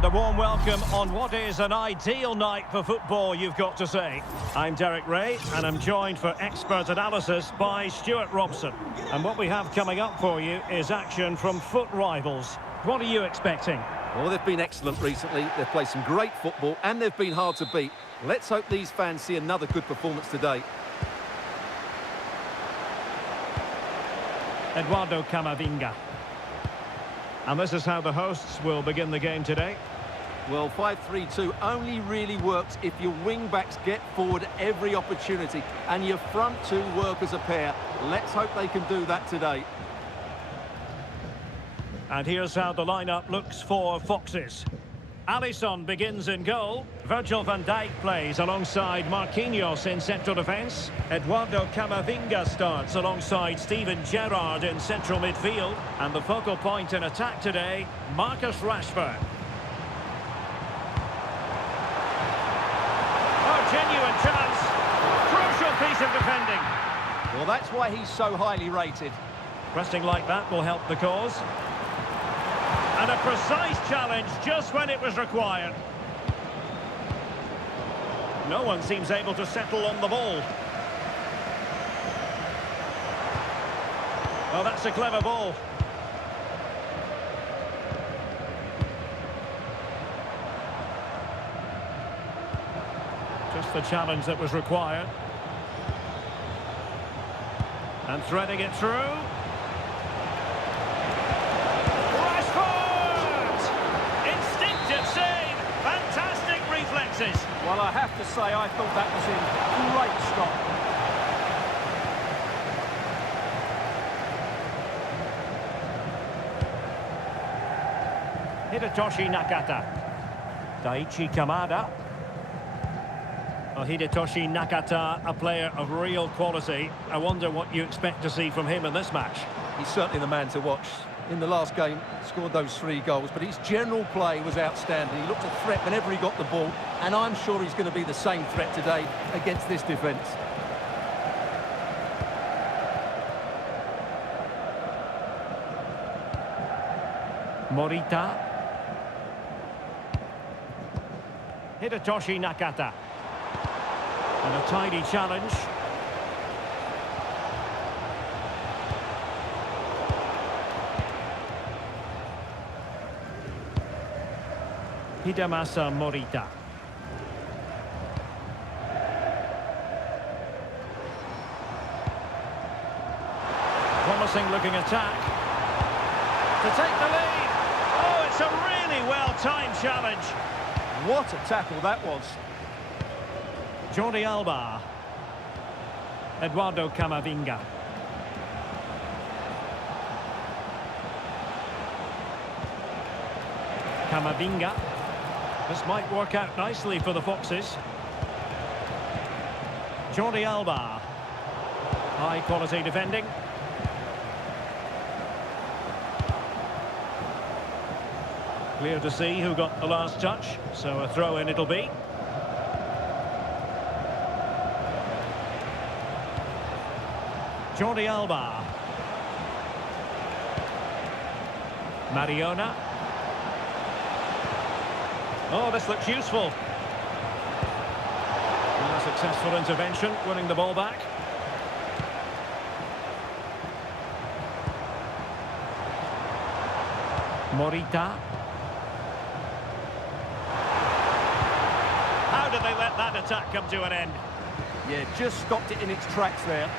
And a warm welcome on what is an ideal night for football, you've got to say. I'm Derek Ray, and I'm joined for expert analysis by Stuart Robson. And what we have coming up for you is action from foot rivals. What are you expecting? Well, they've been excellent recently. They've played some great football, and they've been hard to beat. Let's hope these fans see another good performance today. Eduardo Camavinga. And this is how the hosts will begin the game today. Well, 5-3-2 only really works if your wing-backs get forward every opportunity and your front two work as a pair. Let's hope they can do that today. And here's how the lineup looks for Foxes. Alisson begins in goal. Virgil van Dijk plays alongside Marquinhos in central defence. Eduardo Camavinga starts alongside Steven Gerrard in central midfield. And the focal point in attack today, Marcus Rashford. Oh, genuine chance. Crucial piece of defending. Well, that's why he's so highly rated. Pressing like that will help the cause. And a precise challenge just when it was required. No one seems able to settle on the ball. Oh, that's a clever ball. Just the challenge that was required. And threading it through. Well, I have to say, I thought that was in great stop. Hidetoshi Nakata. Daichi Kamada. Well, Hidetoshi Nakata, a player of real quality. I wonder what you expect to see from him in this match. He's certainly the man to watch. In the last game, scored those 3 goals, but his general play was outstanding. He looked a threat whenever he got the ball, and I'm sure he's going to be the same threat today against this defence. Morita. Hidetoshi Nakata. And a tidy challenge. Hidemasa Morita. Promising looking attack. To take the lead. Oh, it's a really well-timed challenge. What a tackle that was. Jordi Alba. Eduardo Camavinga. Camavinga. This might work out nicely for the Foxes. Jordi Alba. High quality defending. Clear to see who got the last touch, so a throw in it'll be. Jordi Alba. Mariona. Oh, this looks useful. And a successful intervention, winning the ball back. Morita. How did they let that attack come to an end? Yeah, just stopped it in its tracks there.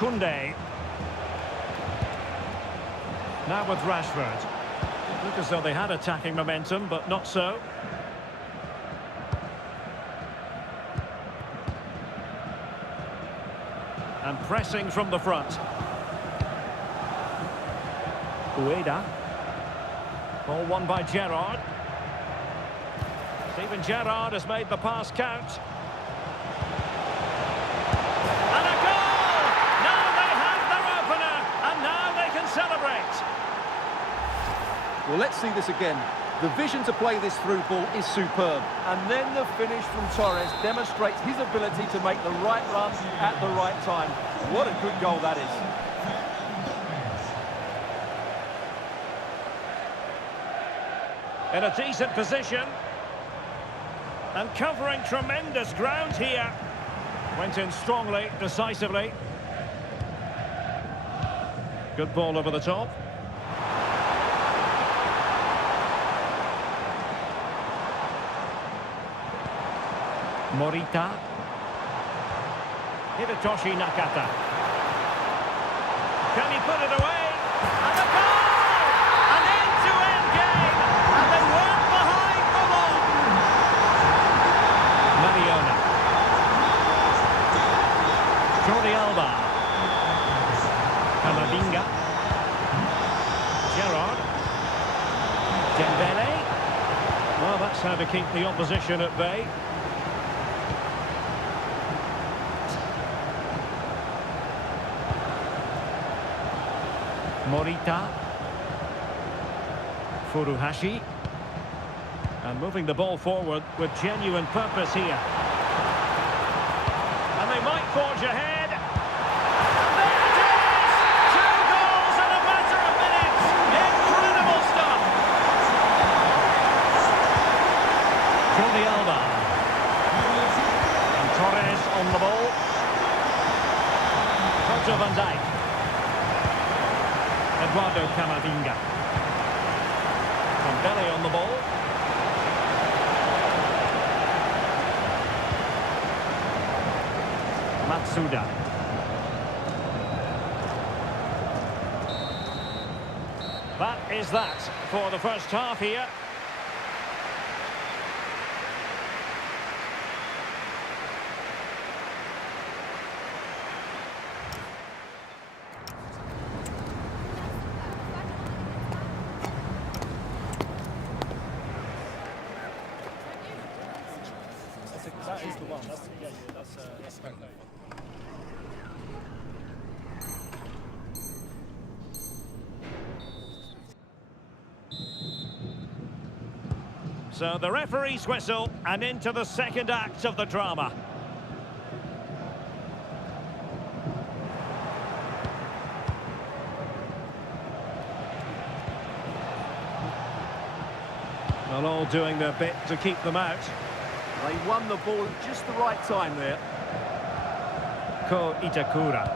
Koundé. Now with Rashford. Look as though they had attacking momentum, but not so. And pressing from the front. Ueda. Ball won by Gerrard. Steven Gerrard has made the pass count. And a goal! Now they have their opener, and now they can celebrate. Well, let's see this again. The vision to play this through ball is superb. And then the finish from Torres demonstrates his ability to make the right run at the right time. What a good goal that is. In a decent position. And covering tremendous ground here. Went in strongly, decisively. Good ball over the top. Morita. Hidetoshi Nakata. Can he put it away? And a goal! An end-to-end game! And they weren't behind for long! Mariona. Jordi Alba. Camavinga. Gerrard. Dembele. Well, that's how to keep the opposition at bay. Morita. Furuhashi. And moving the ball forward with genuine purpose here. And they might forge ahead. And there it is! 2 goals in a matter of minutes! Incredible stuff! Jordi Alba. And Torres on the ball. Virgil van Dijk. Eduardo Camavinga. Dembele on the ball. Matsuda. That is that for the first half here. That is the one. That's okay. So the referee's whistle and into the second act of the drama. Well, all doing their bit to keep them out. They won the ball at just the right time there. Ko Itakura.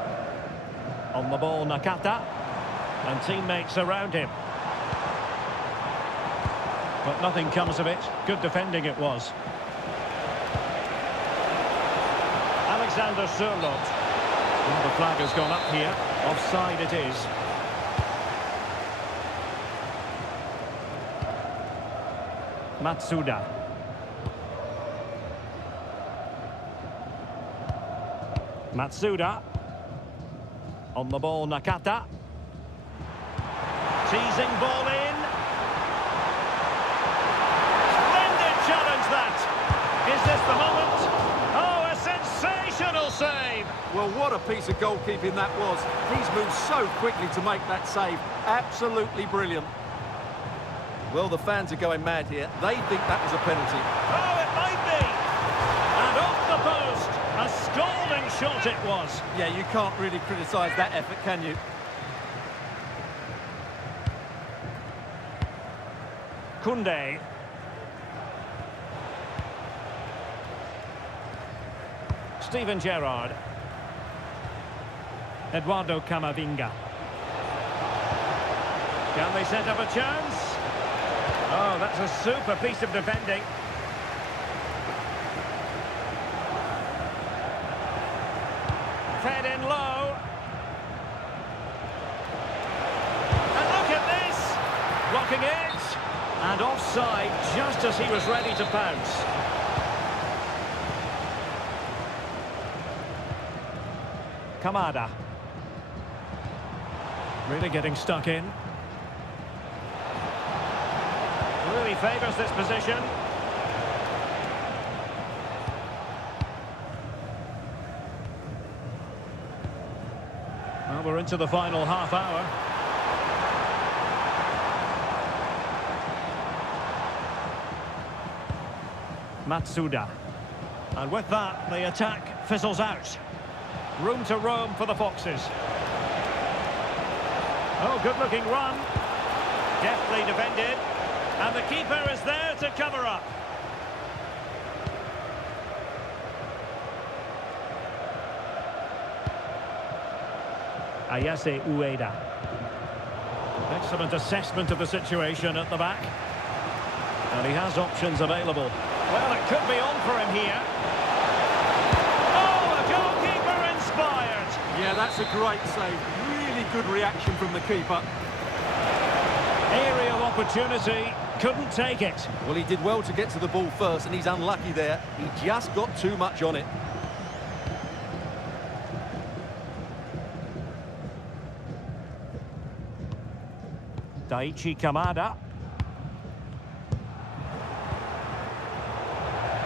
On the ball, Nakata. And teammates around him. But nothing comes of it. Good defending it was. Alexander Sørloth. Well, the flag has gone up here. Offside it is. Matsuda. Matsuda. On the ball, Nakata. Teasing ball in. Splendid challenge that. Is this the moment? Oh, a sensational save. Well, what a piece of goalkeeping that was. He's moved so quickly to make that save. Absolutely brilliant. Well, the fans are going mad here. They think that was a penalty. Oh, it might be. And off the post. A scalding shot it was. Yeah, you can't really criticise that effort, can you? Koundé. Steven Gerrard. Eduardo Camavinga. Can they set up a chance? Oh, that's a super piece of defending. Fed in low. And look at this! Blocking it. And offside just as he was ready to pounce. Kamada. Really getting stuck in. Really favours this position. Well, we're into the final half hour. Matsuda. And with that, the attack fizzles out. Room to roam for the Foxes. Oh, good-looking run. Deftly defended. And the keeper is there to cover up. Ayase Ueda. Excellent assessment of the situation at the back. And he has options available. Well, it could be on for him here. Oh, the goalkeeper inspired. Yeah, that's a great save. Really good reaction from the keeper. Aerial opportunity, couldn't take it. Well, he did well to get to the ball first, and he's unlucky there. He just got too much on it. Daichi Kamada.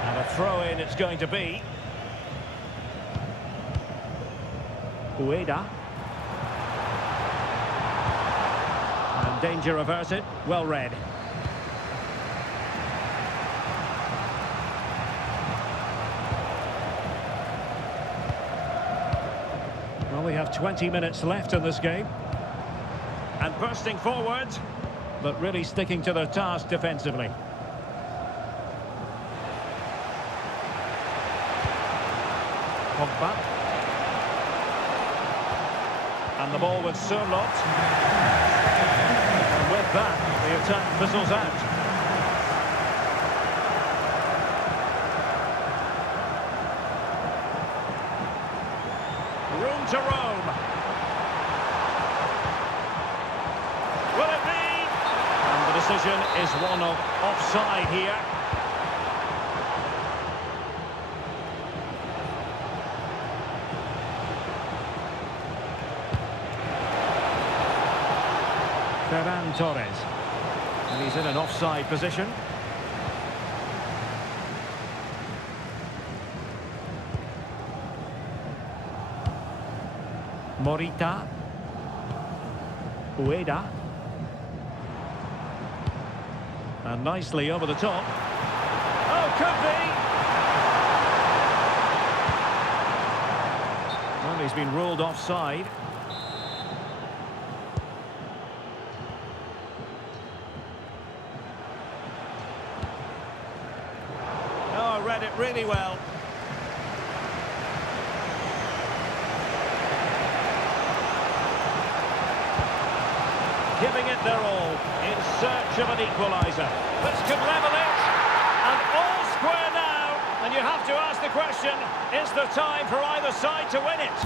And a throw-in it's going to be. Ueda. And danger averted. Well read. Well, we have 20 minutes left in this game. And bursting forward, but really sticking to their task defensively. Pogba. And the ball with Sørloth. And with that, the attack fizzles out. Room to roam. Will it be? And the decision is one of offside here. Ferran Torres. And he's in an offside position. Morita. Ueda. And nicely over the top. Oh, could be! Well, he's been ruled offside. Oh, read it really well. Giving it their all in search of an equaliser. This could level it, and all square now. And you have to ask the question, is there time for either side to win it?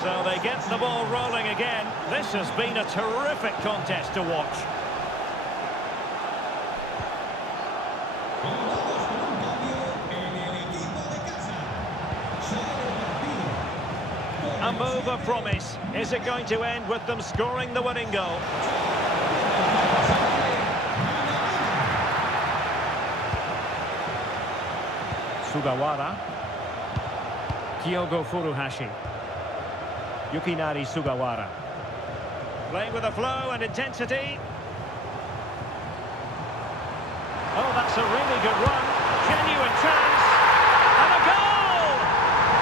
So they get the ball rolling again. This has been a terrific contest to watch. A move of promise. Is it going to end with them scoring the winning goal? Sugawara. Kyogo Furuhashi. Yukinari Sugawara. Playing with a flow and intensity. Oh, that's a really good run. Genuine chance. And a goal!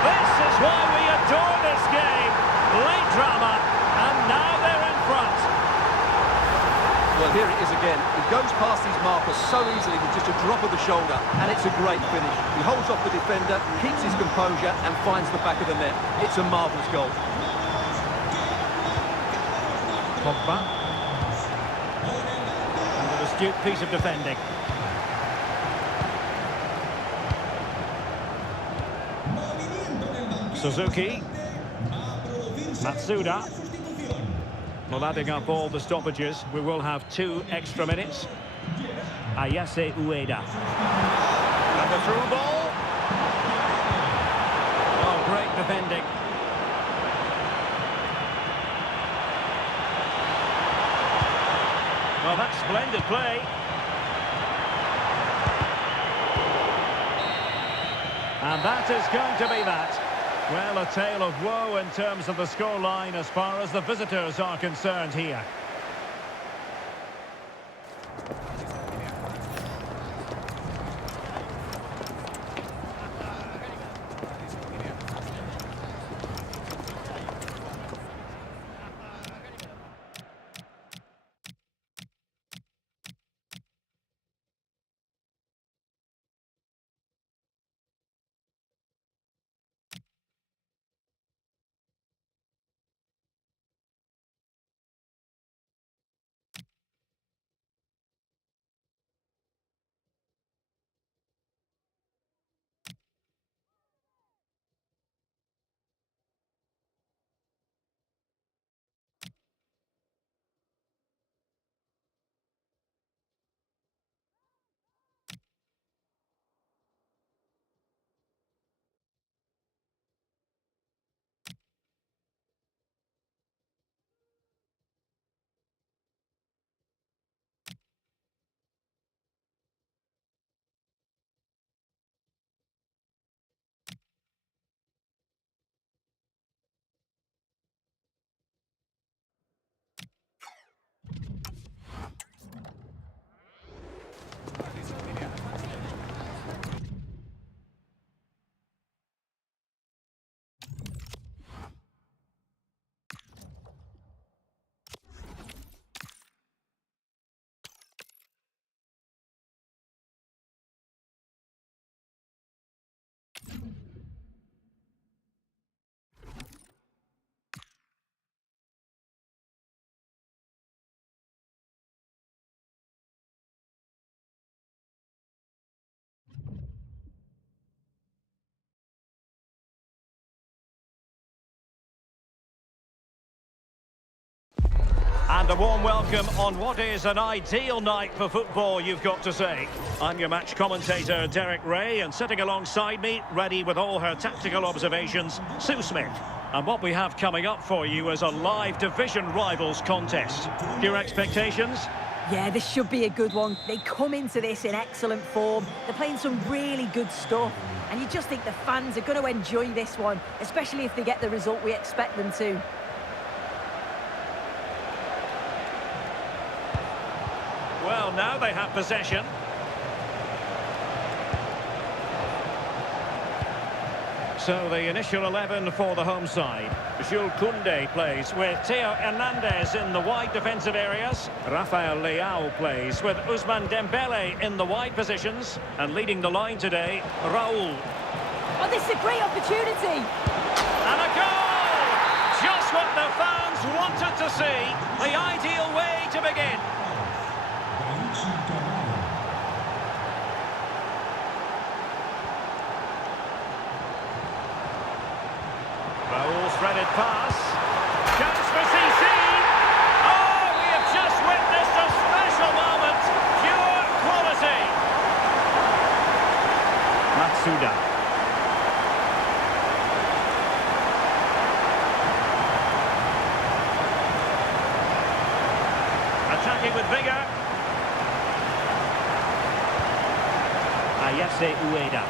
This is why we adore this game. Late drama, and now they're in front. Well, here it is again. He goes past his marker so easily with just a drop of the shoulder, and it's a great finish. He holds off the defender, keeps his composure, and finds the back of the net. It's a marvellous goal. Pogba. And an astute piece of defending. Suzuki. Matsuda. Well, adding up all the stoppages, we will have 2 extra minutes. Ayase Ueda. And the through ball. Oh, great defending. Well, that's splendid play. And that is going to be that. Well, a tale of woe in terms of the scoreline as far as the visitors are concerned here. And a warm welcome on what is an ideal night for football, you've got to say. I'm your match commentator, Derek Ray, and sitting alongside me, ready with all her tactical observations, Sue Smith. And what we have coming up for you is a live division rivals contest. Your expectations? Yeah, this should be a good one. They come into this in excellent form. They're playing some really good stuff. And you just think the fans are going to enjoy this one, especially if they get the result we expect them to. Well, now they have possession. So the initial 11 for the home side. Jules Koundé plays with Theo Hernandez in the wide defensive areas. Rafael Leao plays with Ousmane Dembele in the wide positions. And leading the line today, Raul. Oh, this is a great opportunity. And a goal! Just what the fans wanted to see. The ideal way to begin. Raul's threaded pass. Chance for CC. Oh, we have just witnessed a special moment. Pure quality. Matsuda. Attacking with vigour. Ayase Ueda.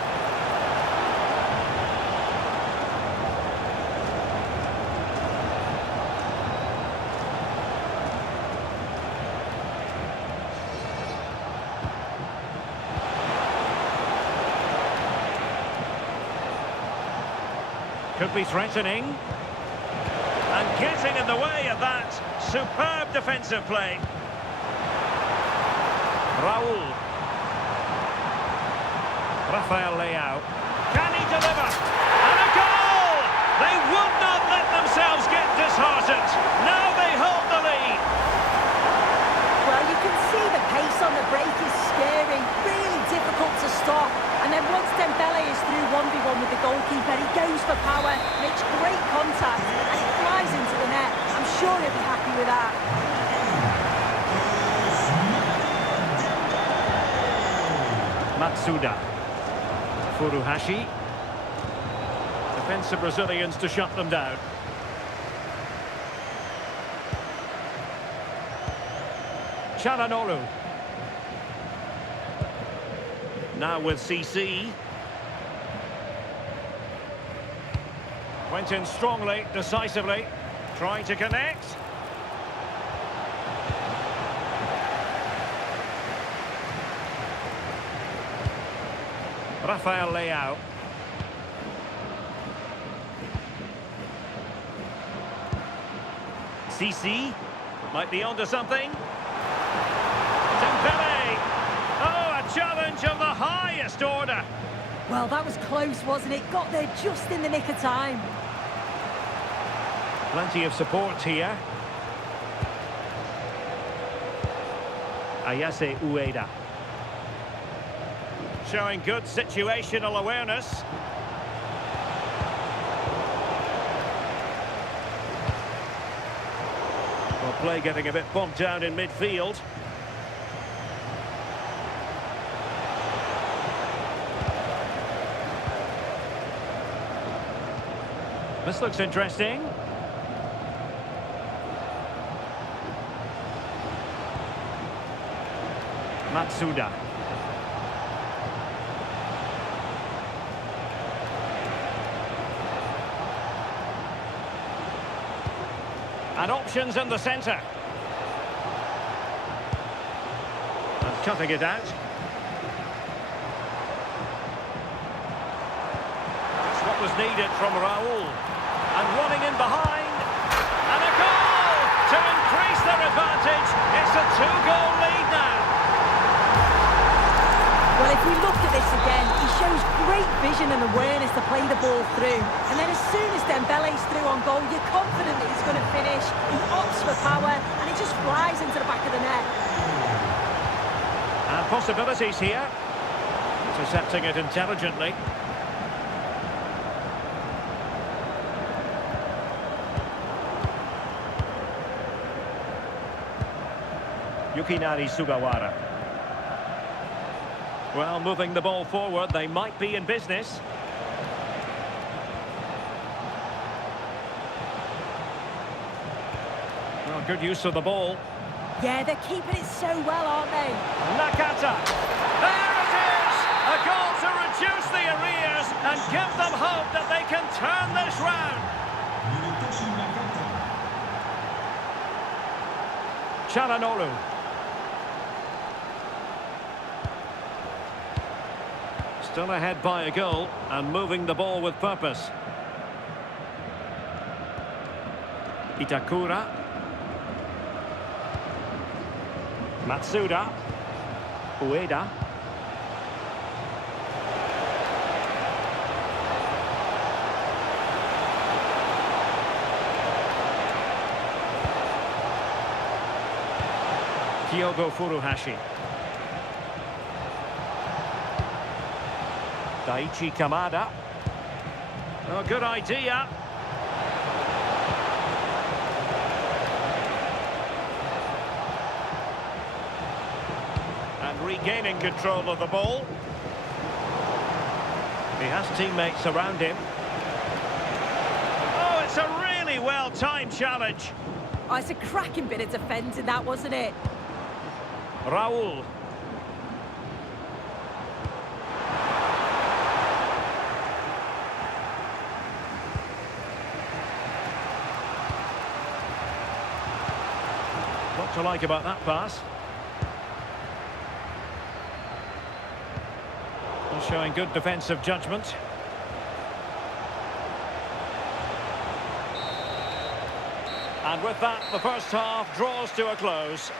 Could be threatening. And getting in the way of that. Superb defensive play. Raul. Rafael Leao. Can he deliver? And a goal! They would not let themselves get disheartened. Now they hold the lead. Well, you can see the pace on the break is scary, really difficult to stop. And then once Dembele is through 1v1 with the goalkeeper, he goes for power, makes great contact, and it flies into the net. I'm sure he'll be happy with that. Matsuda. Furuhashi. Defensive Brazilians to shut them down. Çalhanoğlu. Now with CC. Went in strongly, decisively. Trying to connect. Rafael Leao. CC might be onto something. Dembele. Oh, a challenge of the highest order. Well, that was close, wasn't it? Got there just in the nick of time. Plenty of support here. Ayase Ueda. Showing good situational awareness. Well, play getting a bit bogged down in midfield. This looks interesting. Matsuda. And options in the centre. And cutting it out. That's what was needed from Raul. And running in behind. And a goal to increase their advantage. It's a 2-goal lead now. Well, if we look at this again, he shows great vision and awareness to play the ball through. And then as soon as Dembele's through on goal, you're confident that he's going to finish. He opts for power, and it just flies into the back of the net. And possibilities here. Intercepting it intelligently. Yukinari Sugawara. Well, moving the ball forward, they might be in business. Well, good use of the ball. Yeah, they're keeping it so well, aren't they? Nakata. There it is! A goal to reduce the arrears and give them hope that they can turn this round. Çalhanoğlu. Still ahead by a goal and moving the ball with purpose. Itakura. Matsuda. Ueda. Kyogo Furuhashi. Daichi Kamada. Oh, good idea. And regaining control of the ball. He has teammates around him. Oh, it's a really well-timed challenge. Oh, it's a cracking bit of defending, that, wasn't it? Raul. What to like about that pass? Well, showing good defensive judgment. And with that, the first half draws to a close.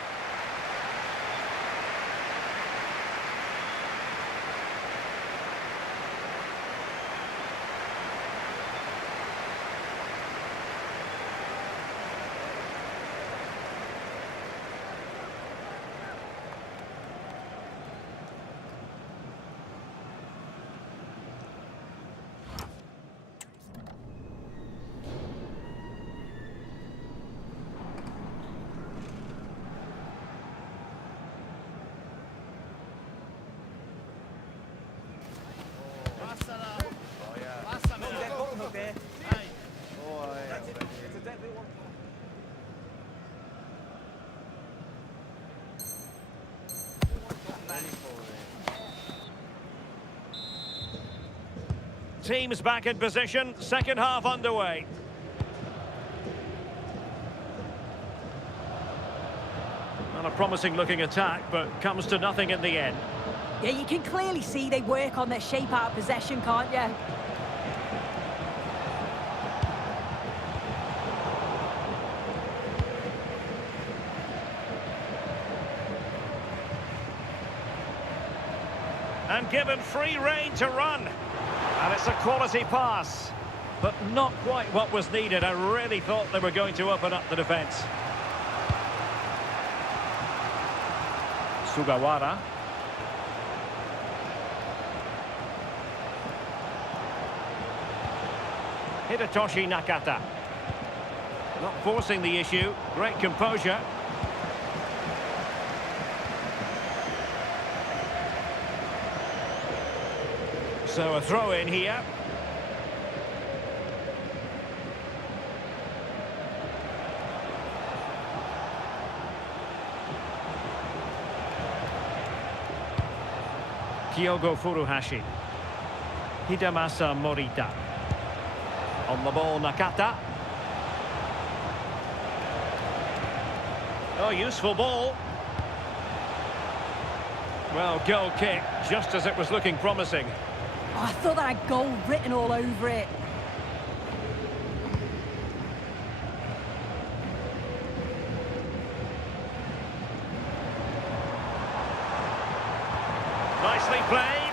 Teams back in position, second half underway. Not a promising looking attack, but comes to nothing in the end. Yeah, you can clearly see they work on their shape out of possession, can't you? And given free rein to run. And it's a quality pass, but not quite what was needed. I really thought they were going to open up the defence. Sugawara. Hidetoshi Nakata. Not forcing the issue. Great composure. So a throw in here. Kyogo Furuhashi. Hidemasa Morita. On the ball, Nakata. Oh, useful ball. Well, goal kick, just as it was looking promising. Oh, I thought that had goal written all over it. Nicely played.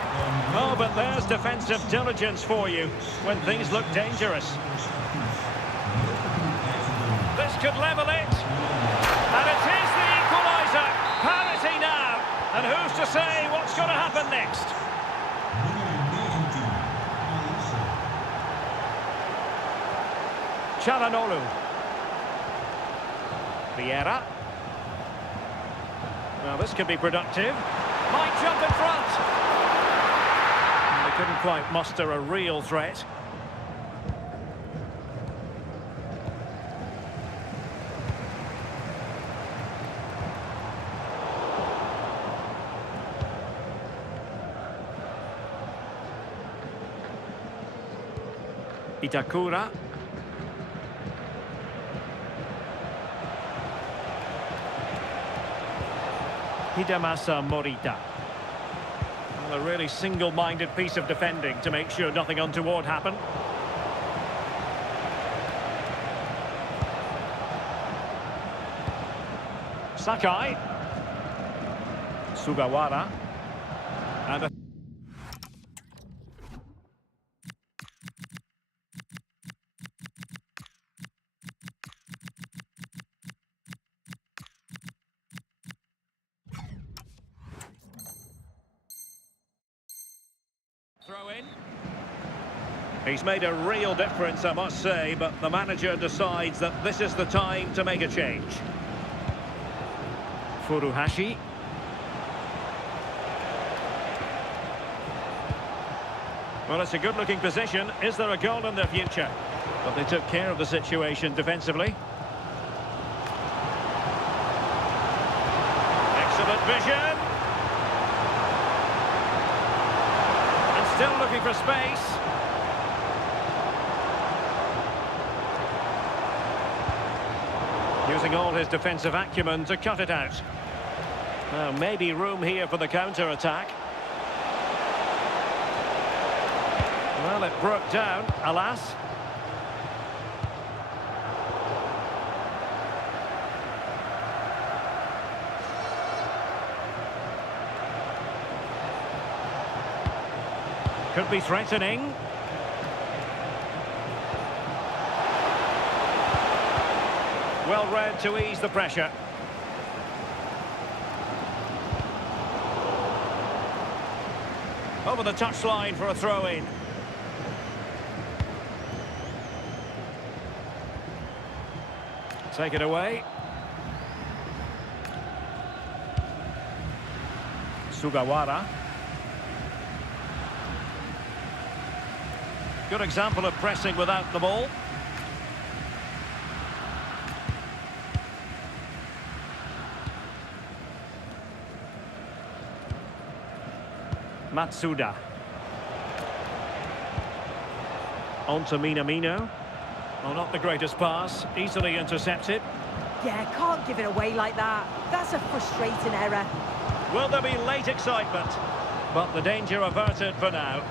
Oh, but there's defensive diligence for you when things look dangerous. This could level it. And it is the equaliser. Parity now. And who's to say what's going to happen next? Çalhanoğlu. Vieira. Well, this could be productive. Might jump in front. And they couldn't quite muster a real threat. Itakura. Hidemasa Morita. Well, a really single-minded piece of defending to make sure nothing untoward happened. Sakai. Sugawara. And a throw in. He's made a real difference, I must say, but the manager decides that this is the time to make a change. Furuhashi. Well, it's a good-looking position. Is there a goal in their future? But they took care of the situation defensively. Excellent vision. And still looking for space. Using all his defensive acumen to cut it out. Now, maybe room here for the counter-attack. Well, it broke down, alas. Could be threatening. Well read to ease the pressure. Over the touchline for a throw-in. Take it away. Sugawara. Good example of pressing without the ball. Matsuda. On to Minamino. Well, not the greatest pass. Easily intercepted. Yeah, can't give it away like that. That's a frustrating error. Will there be late excitement? But the danger averted for now.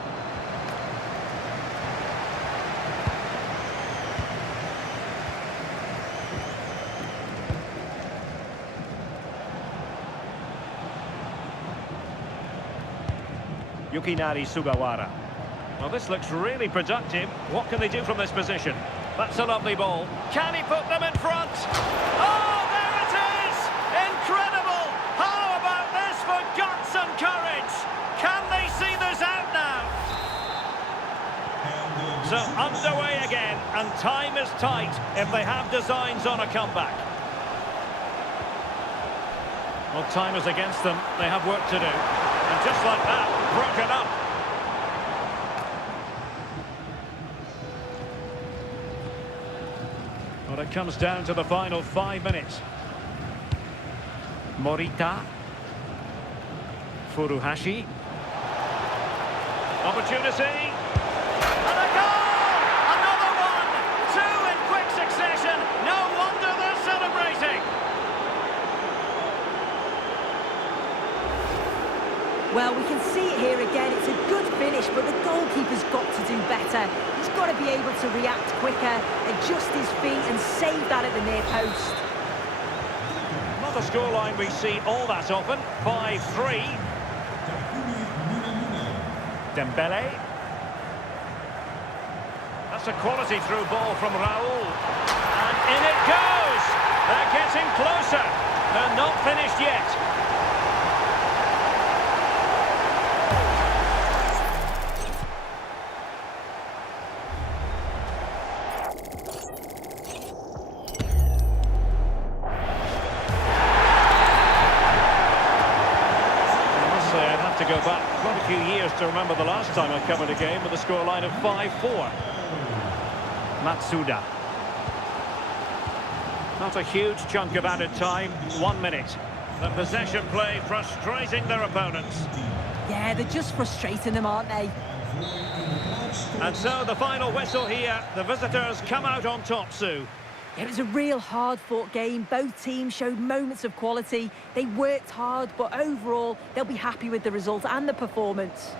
Yukinari Sugawara. Well, this looks really productive. What can they do from this position? That's a lovely ball. Can he put them in front? Oh, there it is! Incredible! How about this for guts and courage? Can they see this out now? So underway again, and time is tight if they have designs on a comeback. Well, time is against them. They have work to do. And just like that, broken up. Well, it comes down to the final 5 minutes. Morita. Furuhashi. Opportunity. And a goal! Another one! 2 in quick succession. No wonder they're celebrating. Well, we can see it here again. It's a good finish, but the goalkeeper's got to do better. He's got to be able to react quicker, adjust his feet and save that at the near post. Not a scoreline we see all that often. 5-3. Dembele. That's a quality through ball from Raul. And in it goes! They're getting closer. They're not finished yet. to go back quite a few years to remember the last time I covered a game with a scoreline of 5-4. Matsuda. Not a huge chunk of added time, 1 minute. The possession play frustrating their opponents. Yeah, they're just frustrating them, aren't they? And so the final whistle here. The visitors come out on top, Sue. It was a real hard-fought game. Both teams showed moments of quality. They worked hard, but overall, they'll be happy with the result and the performance.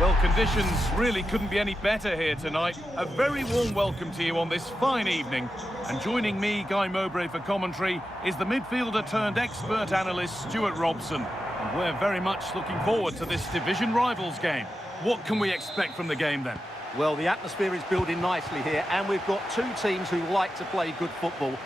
Well, conditions really couldn't be any better here tonight. A very warm welcome to you on this fine evening. And joining me, Guy Mowbray, for commentary is the midfielder turned expert analyst, Stuart Robson. And we're very much looking forward to this division rivals game. What can we expect from the game then? Well, the atmosphere is building nicely here, and we've got two teams who like to play good football.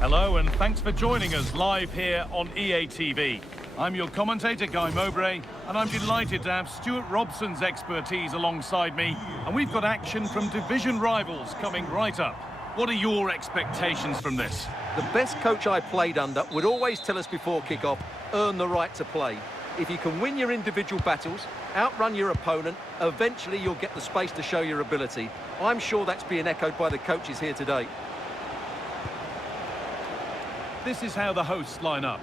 Hello and thanks for joining us live here on EA TV. I'm your commentator, Guy Mowbray, and I'm delighted to have Stuart Robson's expertise alongside me. And we've got action from division rivals coming right up. What are your expectations from this? The best coach I played under would always tell us before kick-off, earn the right to play. If you can win your individual battles, outrun your opponent, eventually you'll get the space to show your ability. I'm sure that's being echoed by the coaches here today. This is how the hosts line up.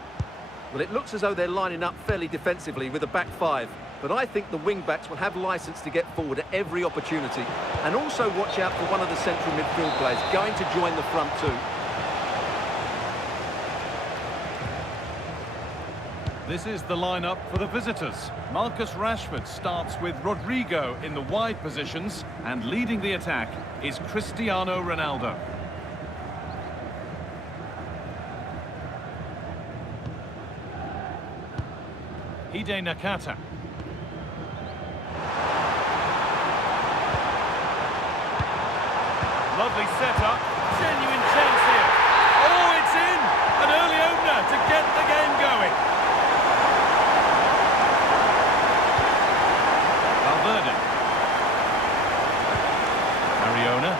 Well, it looks as though they're lining up fairly defensively with a back five. But I think the wing-backs will have licence to get forward at every opportunity. And also watch out for one of the central midfield players going to join the front two. This is the lineup for the visitors. Marcus Rashford starts with Rodrigo in the wide positions, and leading the attack is Cristiano Ronaldo. Hide Nakata. Lovely setup, genuine chance here. Oh, it's in! An early opener to get the game going. Valverde. Mariona.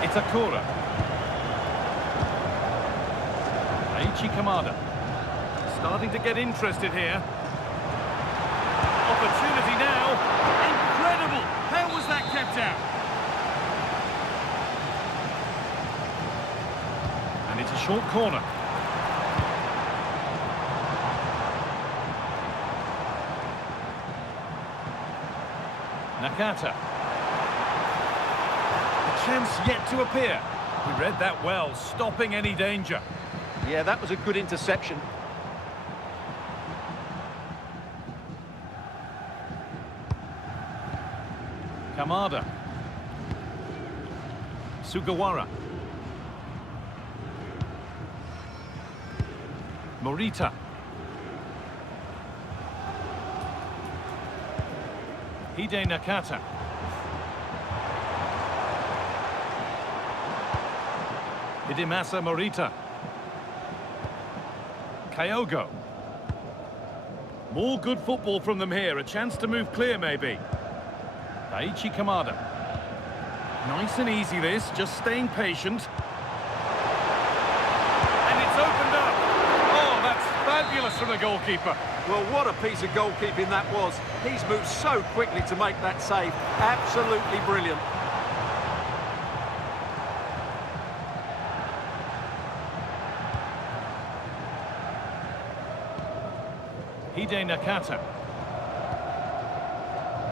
Itakura. Aichi Kamada. Starting to get interested here. Opportunity now. Incredible! How was that kept out? And it's a short corner. Nakata. A chance yet to appear. He read that well, stopping any danger. Yeah, that was a good interception. Kamada. Sugawara. Morita. Hide Nakata. Hidemasa Morita. Kyogo. More good football from them here. A chance to move clear, maybe. Aichi Kamada. Nice and easy this, just staying patient. And it's opened up. Oh, that's fabulous from the goalkeeper. Well, what a piece of goalkeeping that was. He's moved so quickly to make that save. Absolutely brilliant. Hide Nakata.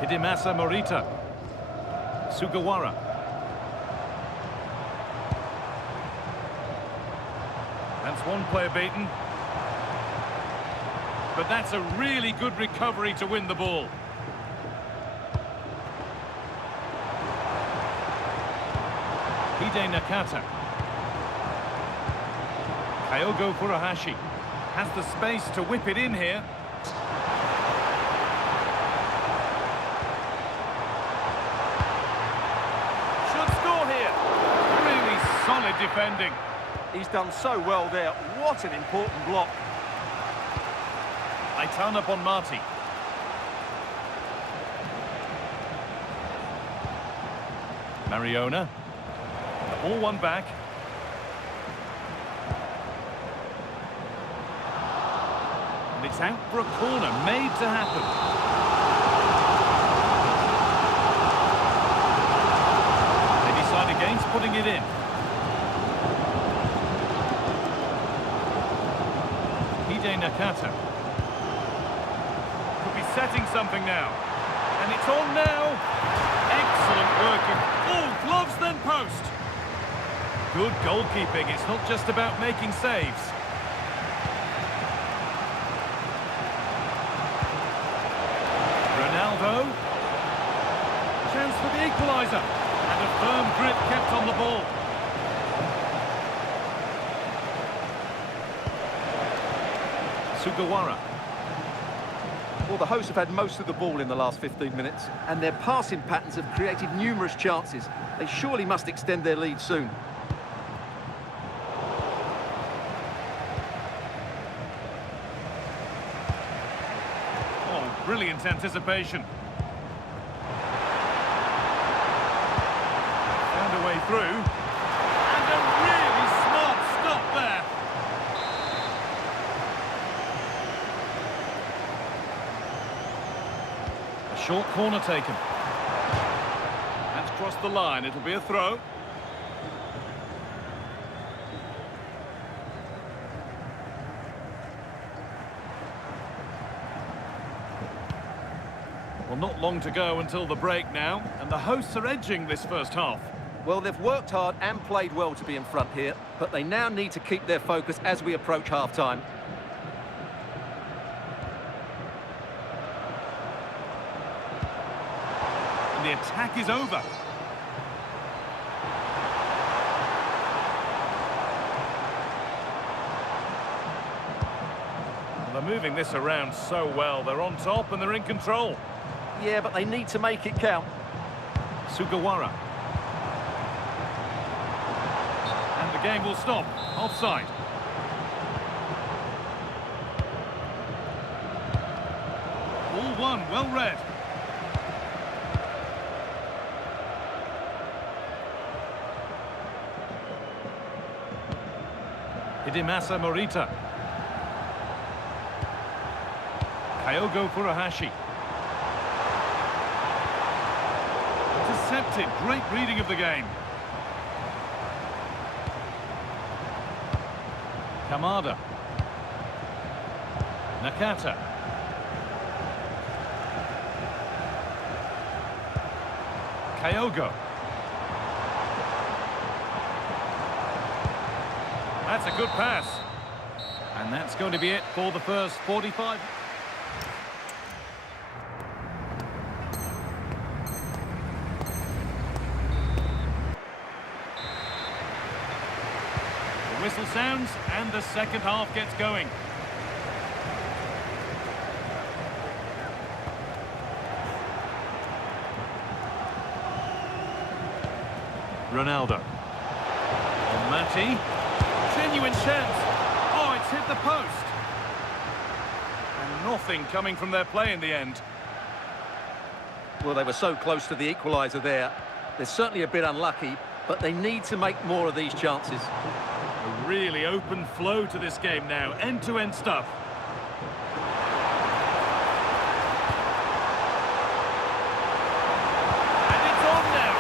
Hidemasa Morita. Sugawara. That's one player beaten. But that's a really good recovery to win the ball. Hide Nakata. Kyogo Furuhashi has the space to whip it in here. Solid defending. He's done so well there. What an important block. Aitana Bonmati. Mariona. The ball won back. And it's out for a corner, made to happen. They decide against putting it in. Nakata. Could be setting something now. And it's on now. Excellent working. Oh, gloves then post. Good goalkeeping. It's not just about making saves. Ronaldo. Chance for the equaliser. And a firm grip kept on the ball. Sugawara. Well, the hosts have had most of the ball in the last 15 minutes, and their passing patterns have created numerous chances. They surely must extend their lead soon. Oh, brilliant anticipation. Found a way through. And a really smart stop there. A short corner taken. That's crossed the line. It'll be a throw. Well, not long to go until the break now, and the hosts are edging this first half. Well, they've worked hard and played well to be in front here, but they now need to keep their focus as we approach half-time. And the attack is over. Well, they're moving this around so well. They're on top and they're in control. Yeah, but they need to make it count. Sugawara. And the game will stop. Offside. All one, well read. Hidemasa Morita. Kyogo Furuhashi. Intercepted. Great reading of the game. Kamada. Nakata. Kyogo. That's a good pass. And that's going to be it for the first 45. The whistle sounds and the second half gets going. Ronaldo. Mati. Genuine chance. Oh, it's hit the post. And nothing coming from their play in the end. Well, they were so close to the equaliser there. They're certainly a bit unlucky, but they need to make more of these chances. A really open flow to this game now. End-to-end stuff. And it's on now.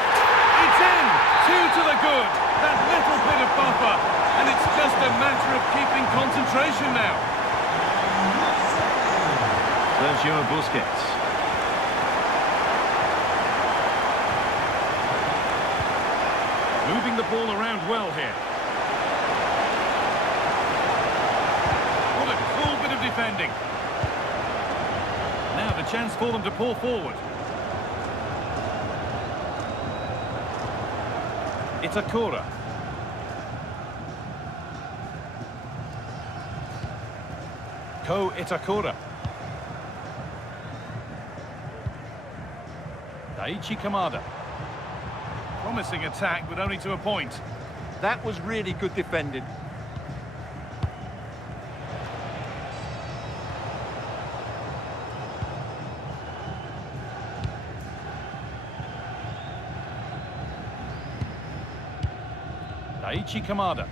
It's in. Two to the good. That little bit of buffer. And it's just a matter of keeping concentration now. Sergio Busquets. Moving the ball around well here. What a cool bit of defending. Now the chance for them to pull forward. Itakura. Ko Itakura. Daichi Kamada. Promising attack, but only to a point. That was really good defending. Daichi Kamada.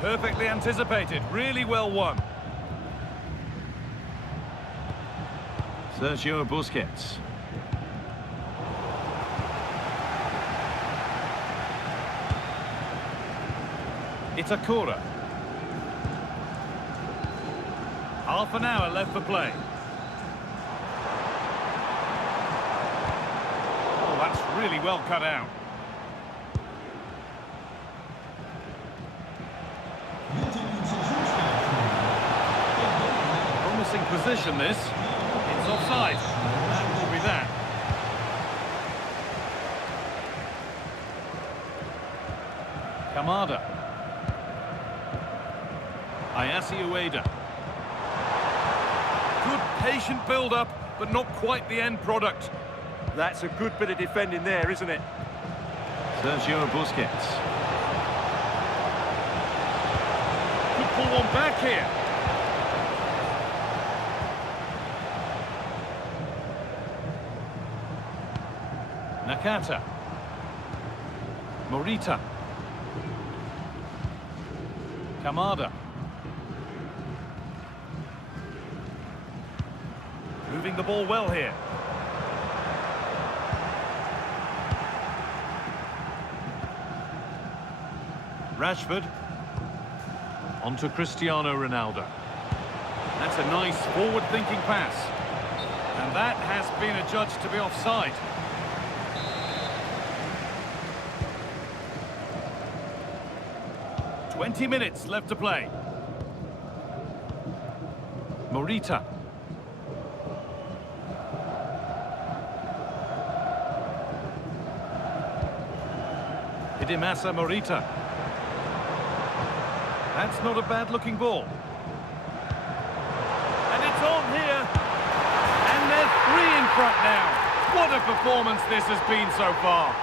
Perfectly anticipated, really well won. Sergio Busquets. Itakura. Half an hour left for play. Oh, that's really well cut out. Promising position this. It's offside. That will be that. Kamada. Ayase Ueda. Patient build-up, but not quite the end product. That's a good bit of defending there, isn't it? Sergio Busquets. Could pull one back here. Nakata. Morita. Kamada. Moving the ball well here. Rashford. On to Cristiano Ronaldo. That's a nice forward-thinking pass. And that has been adjudged to be offside. "20 minutes left to play. Morita. Hidemasa Morita. That's not a bad-looking ball. And it's on here. And they're 3 in front now. What a performance this has been so far.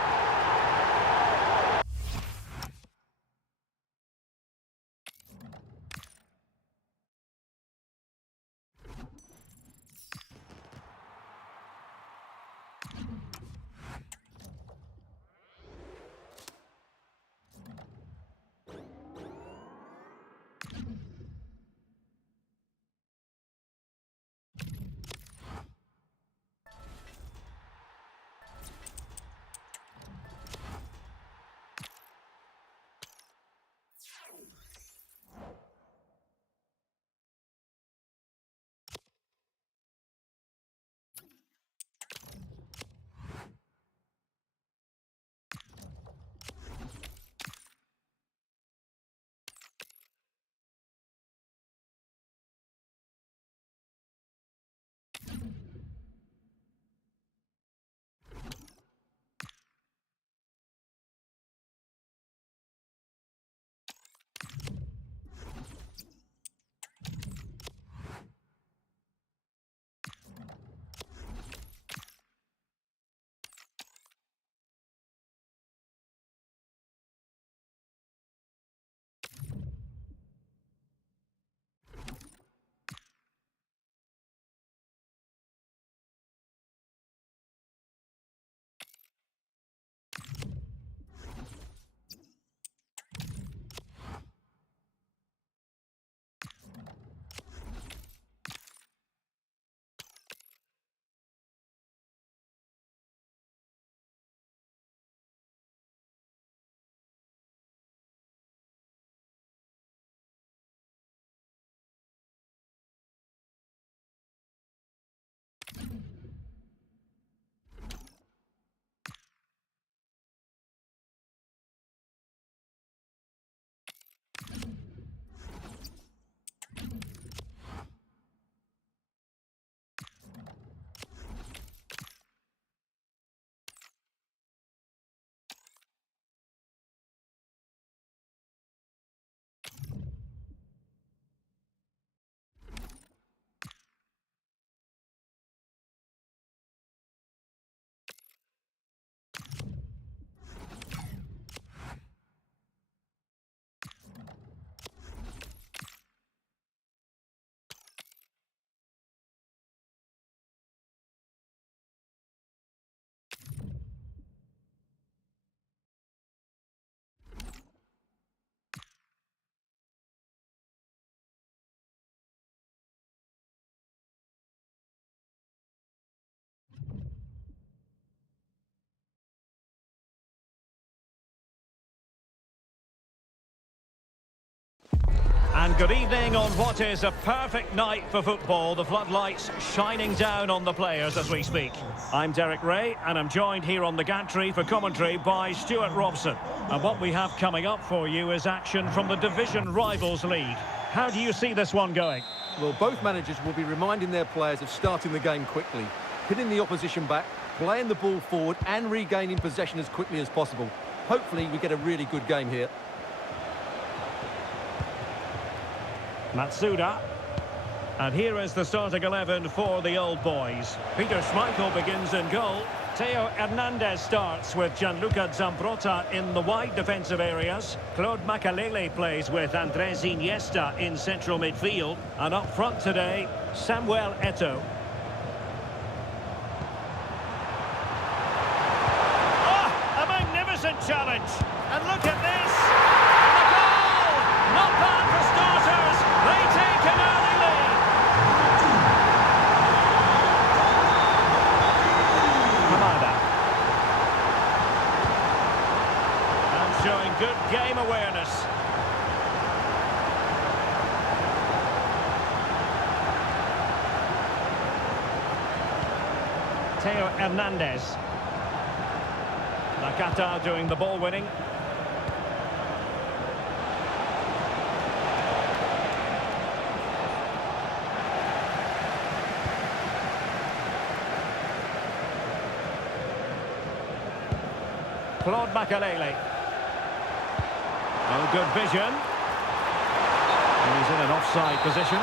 And good evening on what is a perfect night for football. The floodlights shining down on the players as we speak. I'm Derek Ray, and I'm joined here on the gantry for commentary by Stuart Robson. And what we have coming up for you is action from the division rivals league. How do you see this one going? Well, both managers will be reminding their players of starting the game quickly, hitting the opposition back, playing the ball forward and regaining possession as quickly as possible. Hopefully we get a really good game here. Matsuda. And here is the starting 11 for the Old Boys. Peter Schmeichel begins in goal. Theo Hernandez starts with Gianluca Zambrotta in the wide defensive areas. Claude Makelele plays with Andres Iniesta in central midfield. And up front today, Samuel Eto'o. Oh, a magnificent challenge. And look at this. And a goal! Not bad for starters. They take an early lead. And showing good game awareness. Theo Hernandez. Nakata doing the ball winning. Claude Makelele. Oh, good vision. He's in an offside position.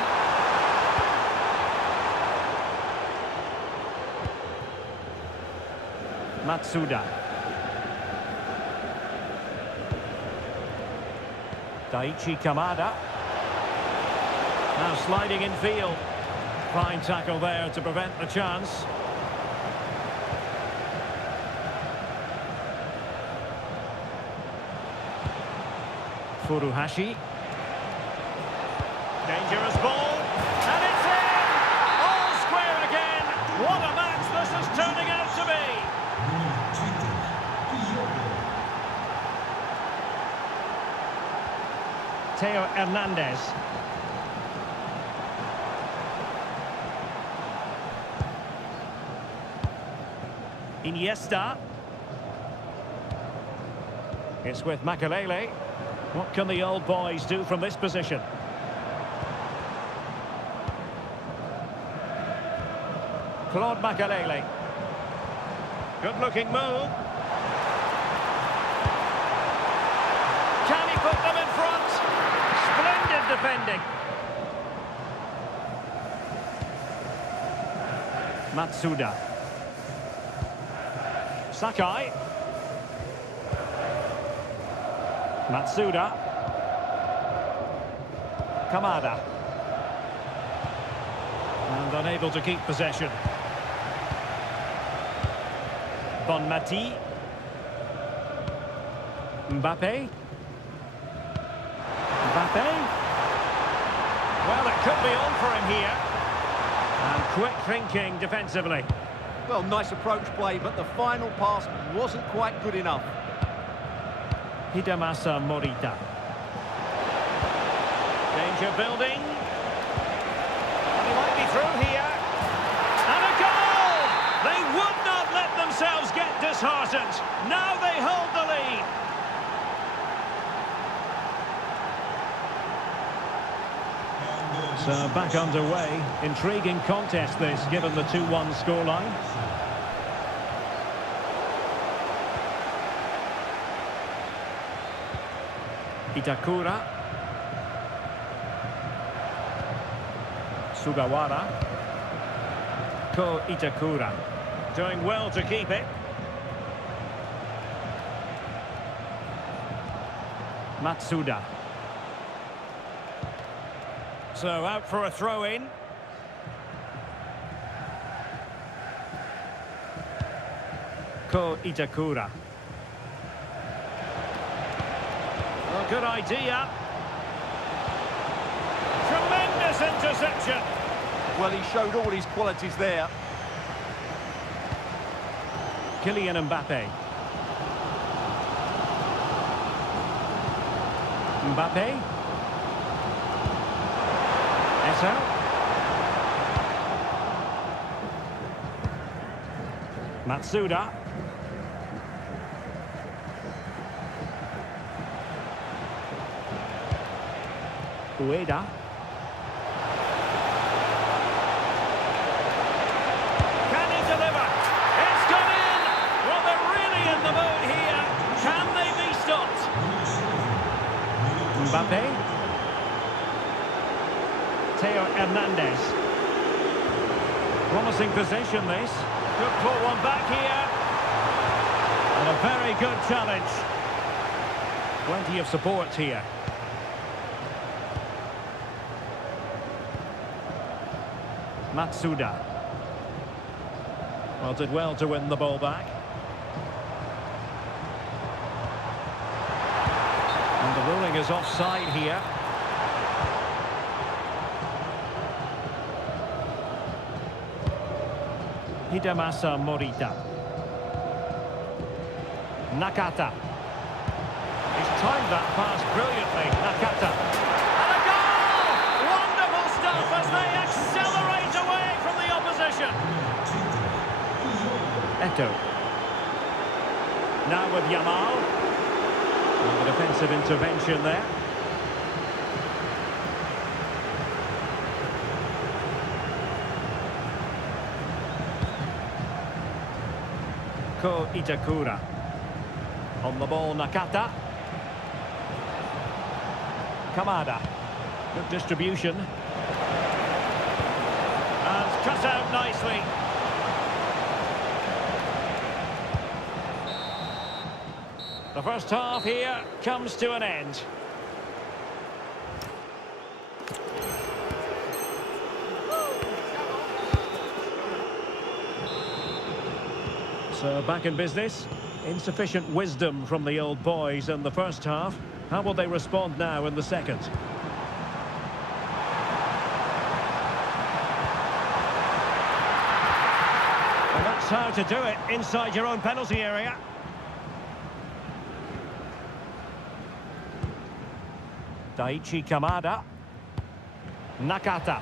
Matsuda. Daichi Kamada. Now sliding in field. Fine tackle there to prevent the chance. Furuhashi. Dangerous ball. And it's in! All square again. What a match this is turning out to be. Theo Hernandez. Iniesta. It's with Makelele. What can the Old Boys do from this position? Claude Makelele. Good-looking move. Can he put them in front? Splendid defending. Matsuda. Sakai. Matsuda. Kamada. And unable to keep possession. Bonmati. Mbappe. Mbappe. Well, it could be on for him here. And quick thinking defensively. Well, nice approach play, but the final pass wasn't quite good enough. Hidemasa Morita. Danger building. And he might be through here. And a goal! They would not let themselves get disheartened. Now they hold the lead. So back underway. Intriguing contest this, given the 2-1 scoreline. Itakura. Sugawara. Ko Itakura. Doing well to keep it. Matsuda. So out for a throw-in. Ko Itakura. Well, good idea. Tremendous interception. Well, he showed all his qualities there. Kylian Mbappe. Mbappe. Eto'o. Matsuda. Ueda. Can he deliver? It's gone in! Well, they're really in the mood here. Can they be stopped? Mbappe. Theo Hernandez. Promising position, this. Could pull one back here. And a very good challenge. Plenty of support here. Matsuda. Well, did well to win the ball back. And the ruling is offside here. Hidemasa Morita. Nakata. He's timed that pass brilliantly. Nakata. And a goal! Wonderful stuff as they accelerate away from the opposition. Eto. Now with Yamal. And the defensive intervention there. Ko Itakura. On the ball, Nakata. Kamada. Good distribution. And cut out nicely. The first half here comes to an end. So back in business. Insufficient wisdom from the old boys in the first half. How will they respond now in the second? And that's how to do it inside your own penalty area. Daichi Kamada. Nakata.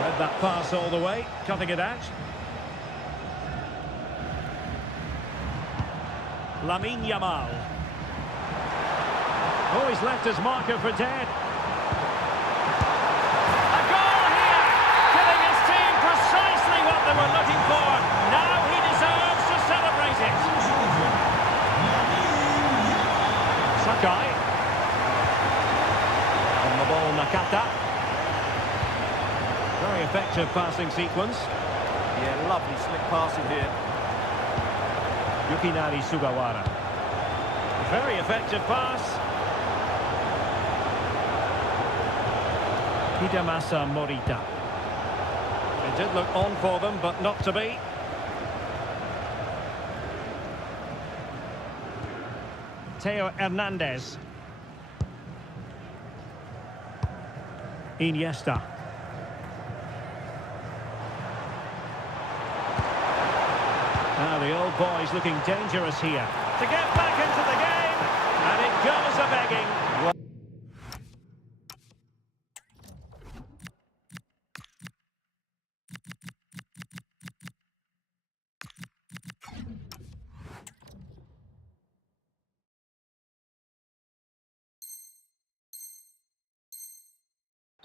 Read that pass all the way, cutting it out. Lamine Yamal. Oh, he's left his marker for dead. A goal here! Giving his team precisely what they were looking for. Now he deserves to celebrate it. Sakai. On the ball, Nakata. Very effective passing sequence. Yeah, lovely slick passing here. Yukinari Sugawara. Very effective pass. Hidemasa Morita. It did look on for them, but not to be. Theo Hernandez. Iniesta. Now the old boy's looking dangerous here. To get back into the game, and it goes a-begging.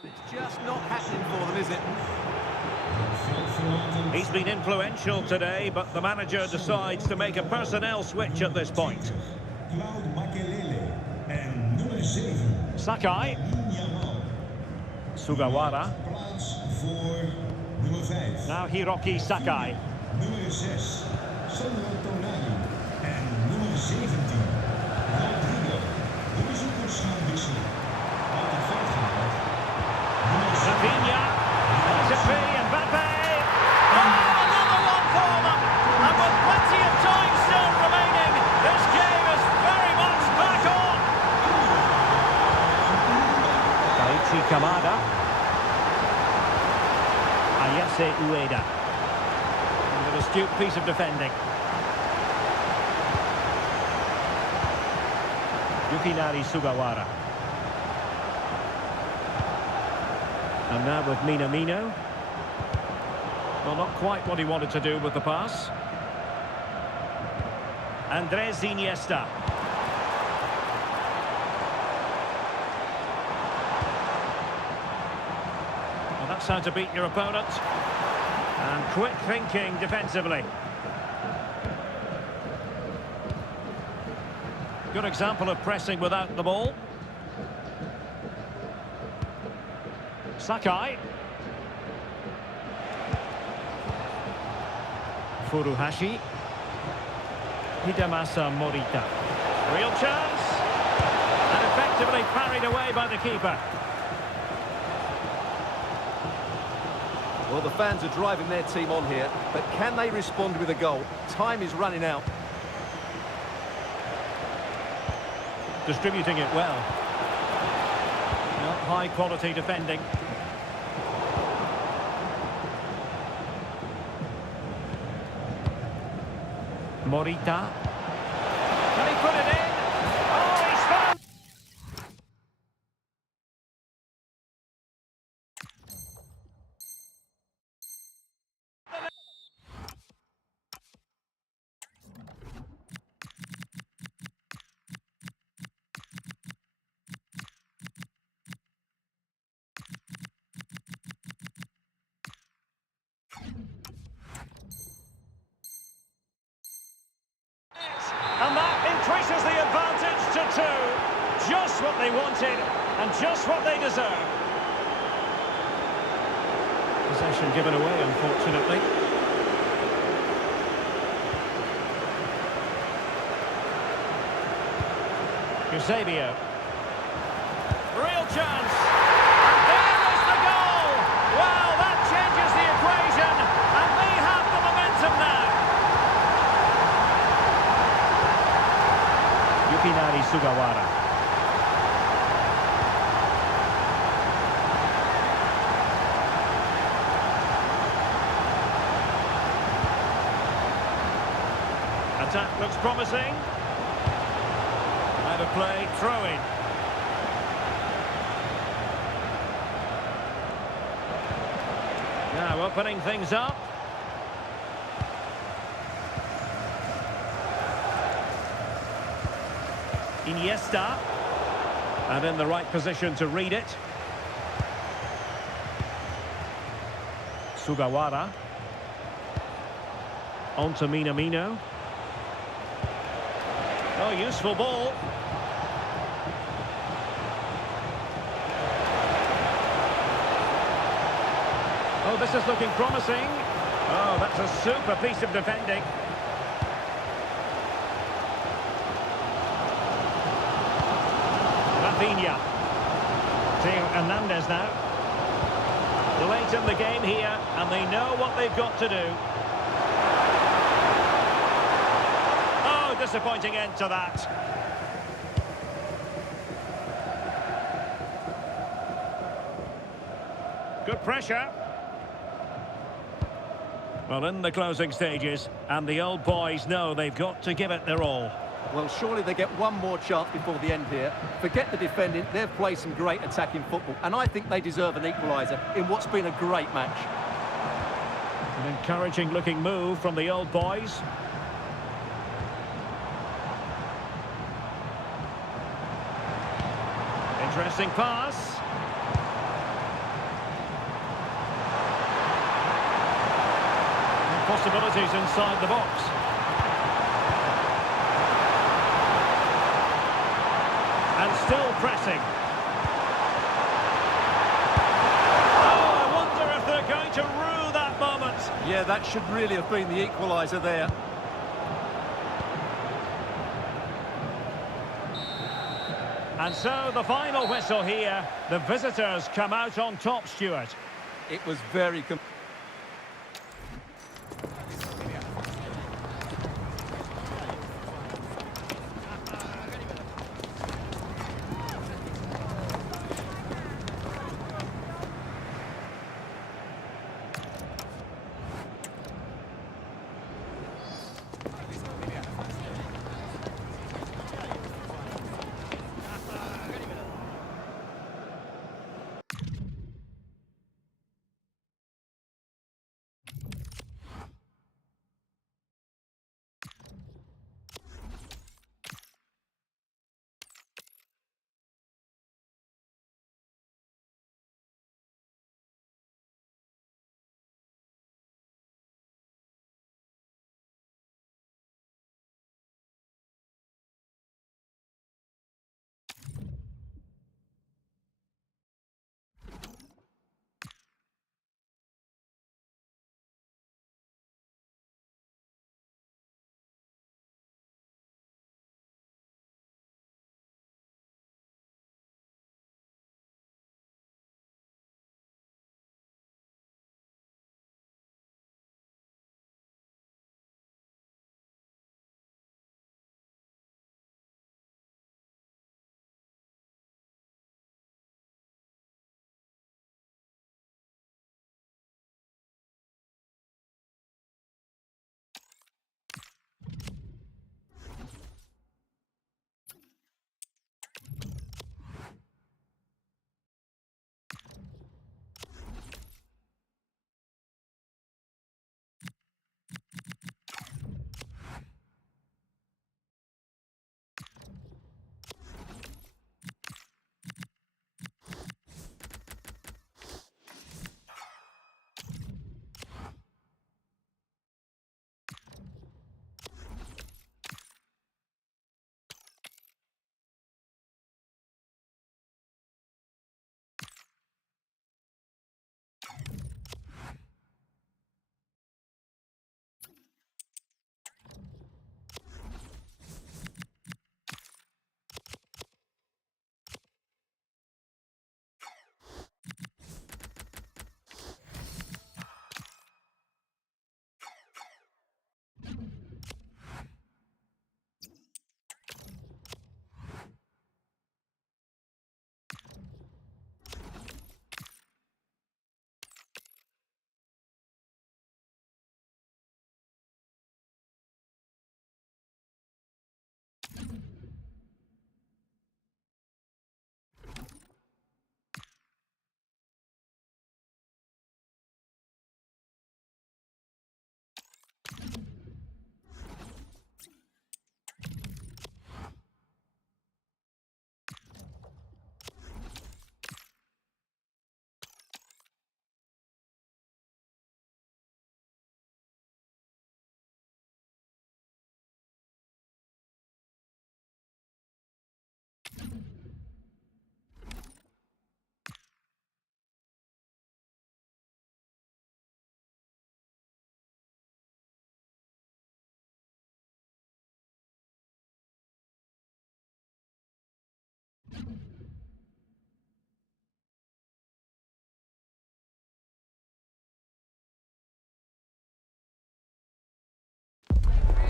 It's just not happening for them, is it? He's been influential today, but the manager decides to make a personnel switch at this point. Sakai. Sugawara. Now Hiroki Sakai. Rafinha. Tippy and Mbappe. Another one for them. And with plenty of time still remaining, this game is very much back on. Daichi Kamada. Ayase Ueda. And an astute piece of defending. Yukinari Sugawara. And now with Minamino. Well, not quite what he wanted to do with the pass. Andres Iniesta. Well, that's how to beat your opponent. And quick thinking defensively. Good example of pressing without the ball. Sakai. Furuhashi. Hidemasa Morita. Real chance. And effectively parried away by the keeper. Well, the fans are driving their team on here, but can they respond with a goal? Time is running out. Distributing it well. Not high quality defending. Morita. Can he put it in? Oh, he's found! And that increases the advantage to 2. Just what they wanted and just what they deserve. Possession given away, unfortunately. Eusebio. Real chance. And there is the goal. Well, that changes the equation. And they have the momentum now. Yukinari Sugawara. Attack looks promising. Out of play, throw in. Now opening things up. Iniesta, and in the right position to read it. Sugawara. On to Minamino. Oh, useful ball. Oh, this is looking promising. Oh, that's a super piece of defending. Rafinha. Theo Hernandez now. Late in the game here, and they know what they've got to do. Oh, disappointing end to that. Good pressure. Well, in the closing stages, and the old boys know they've got to give it their all. Well, surely they get one more chance before the end here. Forget the defending, they've played some great attacking football, and I think they deserve an equaliser in what's been a great match. An encouraging-looking move from the old boys. Interesting pass. Possibilities inside the box. And still pressing. Oh, I wonder if they're going to rue that moment. Yeah, that should really have been the equaliser there. And so the final whistle here. The visitors come out on top, Stuart. It was very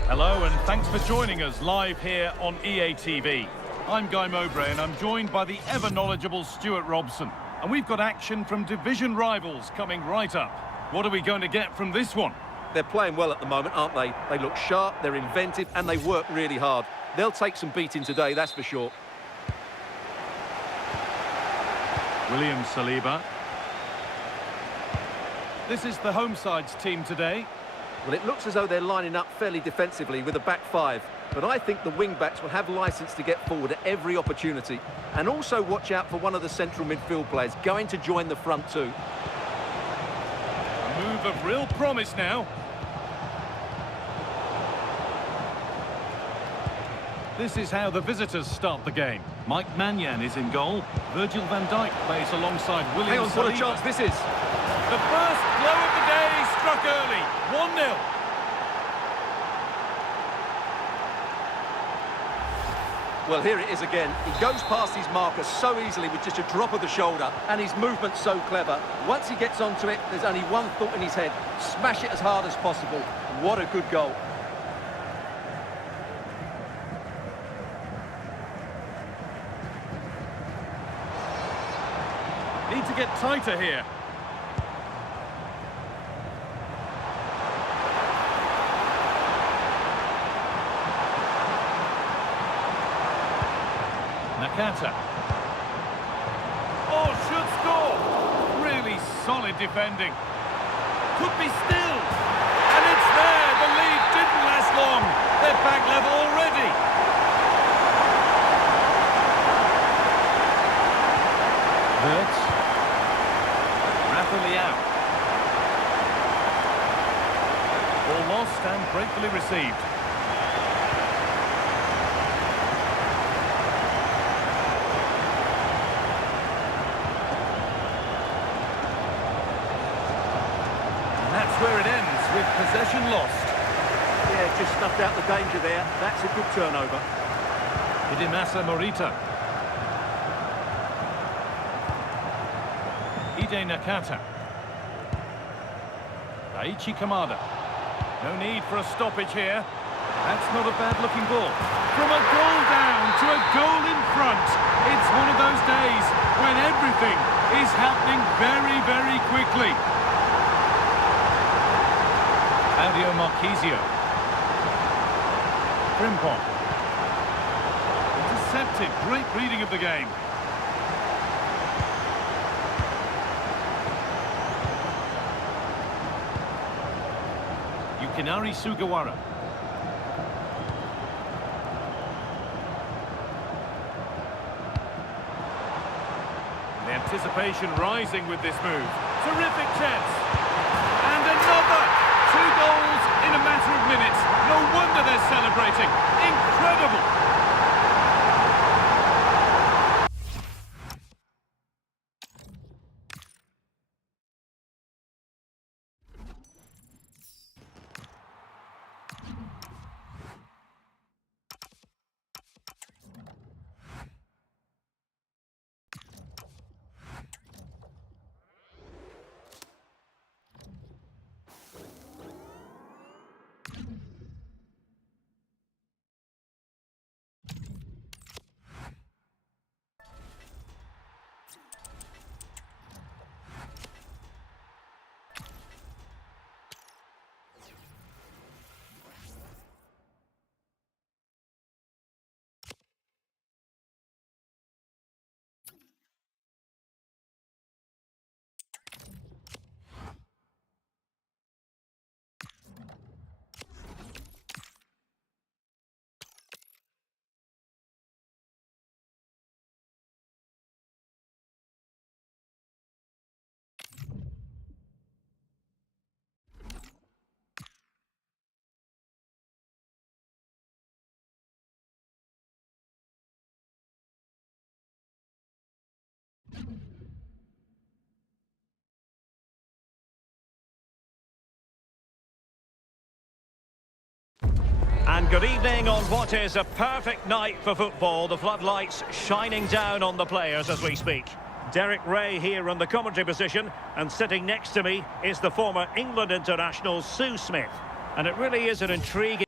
Hello and thanks for joining us live here on EA TV. I'm Guy Mowbray and I'm joined by the ever-knowledgeable Stuart Robson. And we've got action from division rivals coming right up. What are we going to get from this one? They're playing well at the moment, aren't they? They look sharp, they're inventive, and they work really hard. They'll take some beating today, that's for sure. William Saliba. This is the home side's team today. Well, it looks as though they're lining up fairly defensively with a back five, but I think the wing-backs will have licence to get forward at every opportunity. And also watch out for one of the central midfield players going to join the front too. A move of real promise now. This is how the visitors start the game. Mike Maignan is in goal. Virgil van Dijk plays alongside William Hang on, Saliba. what a chance this is. The first blow of the day struck early. 1-0. Well, here it is again. He goes past his marker so easily with just a drop of the shoulder, and his movement's so clever. Once he gets onto it, there's only one thought in his head. Smash it as hard as possible. What a good goal. Need to get tighter here. Nakata. Oh, should score. Really solid defending. Could be still. And it's there. The lead didn't last long. They're back level already. Wirtz. Rapidly out. Ball lost and gratefully received. Where it ends with possession lost. Yeah, just snuffed out the danger there. That's a good turnover. Hidemasa Morita. Ide Nakata. Daichi Kamada. No need for a stoppage here. That's not a bad-looking ball. From a goal down to a goal in front. It's one of those days when everything is happening very, very quickly. Claudio Marquisio. Frimpong. Intercepted. Great reading of the game. Yukinari Sugawara. The anticipation rising with this move. Terrific chance. And another! 2 goals in a matter of minutes. No wonder they're celebrating. Incredible! And good evening on what is a perfect night for football. The floodlights shining down on the players as we speak. Derek Ray here in the commentary position, and sitting next to me is the former England international Sue Smith. And it really is an intriguing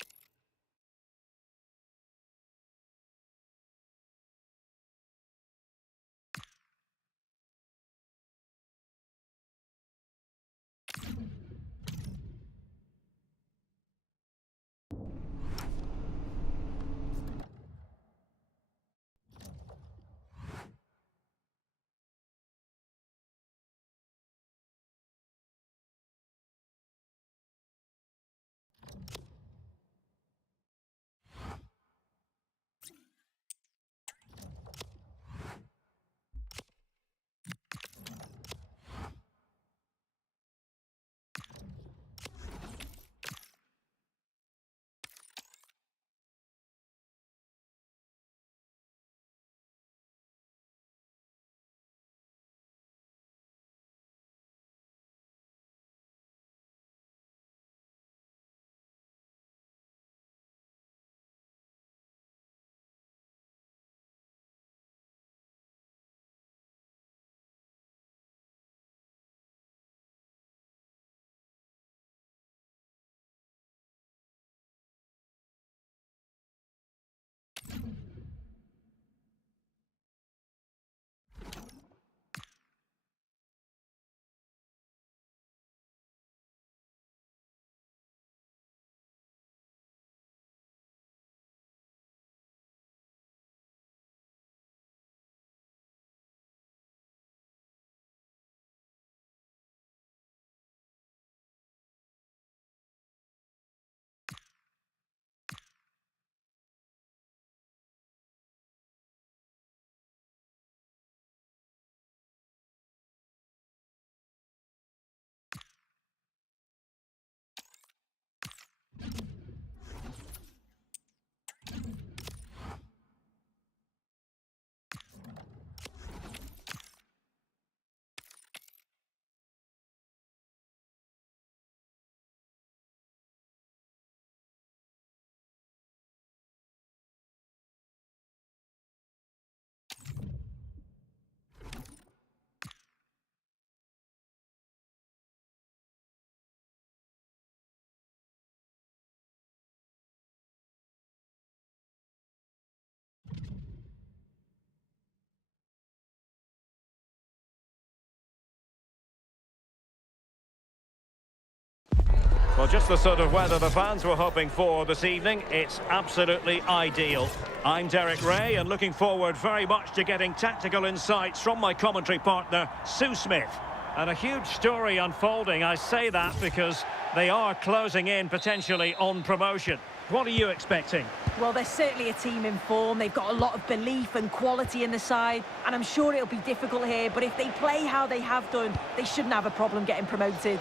Well, just the sort of weather the fans were hoping for this evening. It's absolutely ideal. I'm Derek Ray, and looking forward very much to getting tactical insights from my commentary partner, Sue Smith. And a huge story unfolding. I say that because they are closing in potentially on promotion. What are you expecting? Well, they're certainly a team in form. They've got a lot of belief and quality in the side, and I'm sure it'll be difficult here, but if they play how they have done, they shouldn't have a problem getting promoted.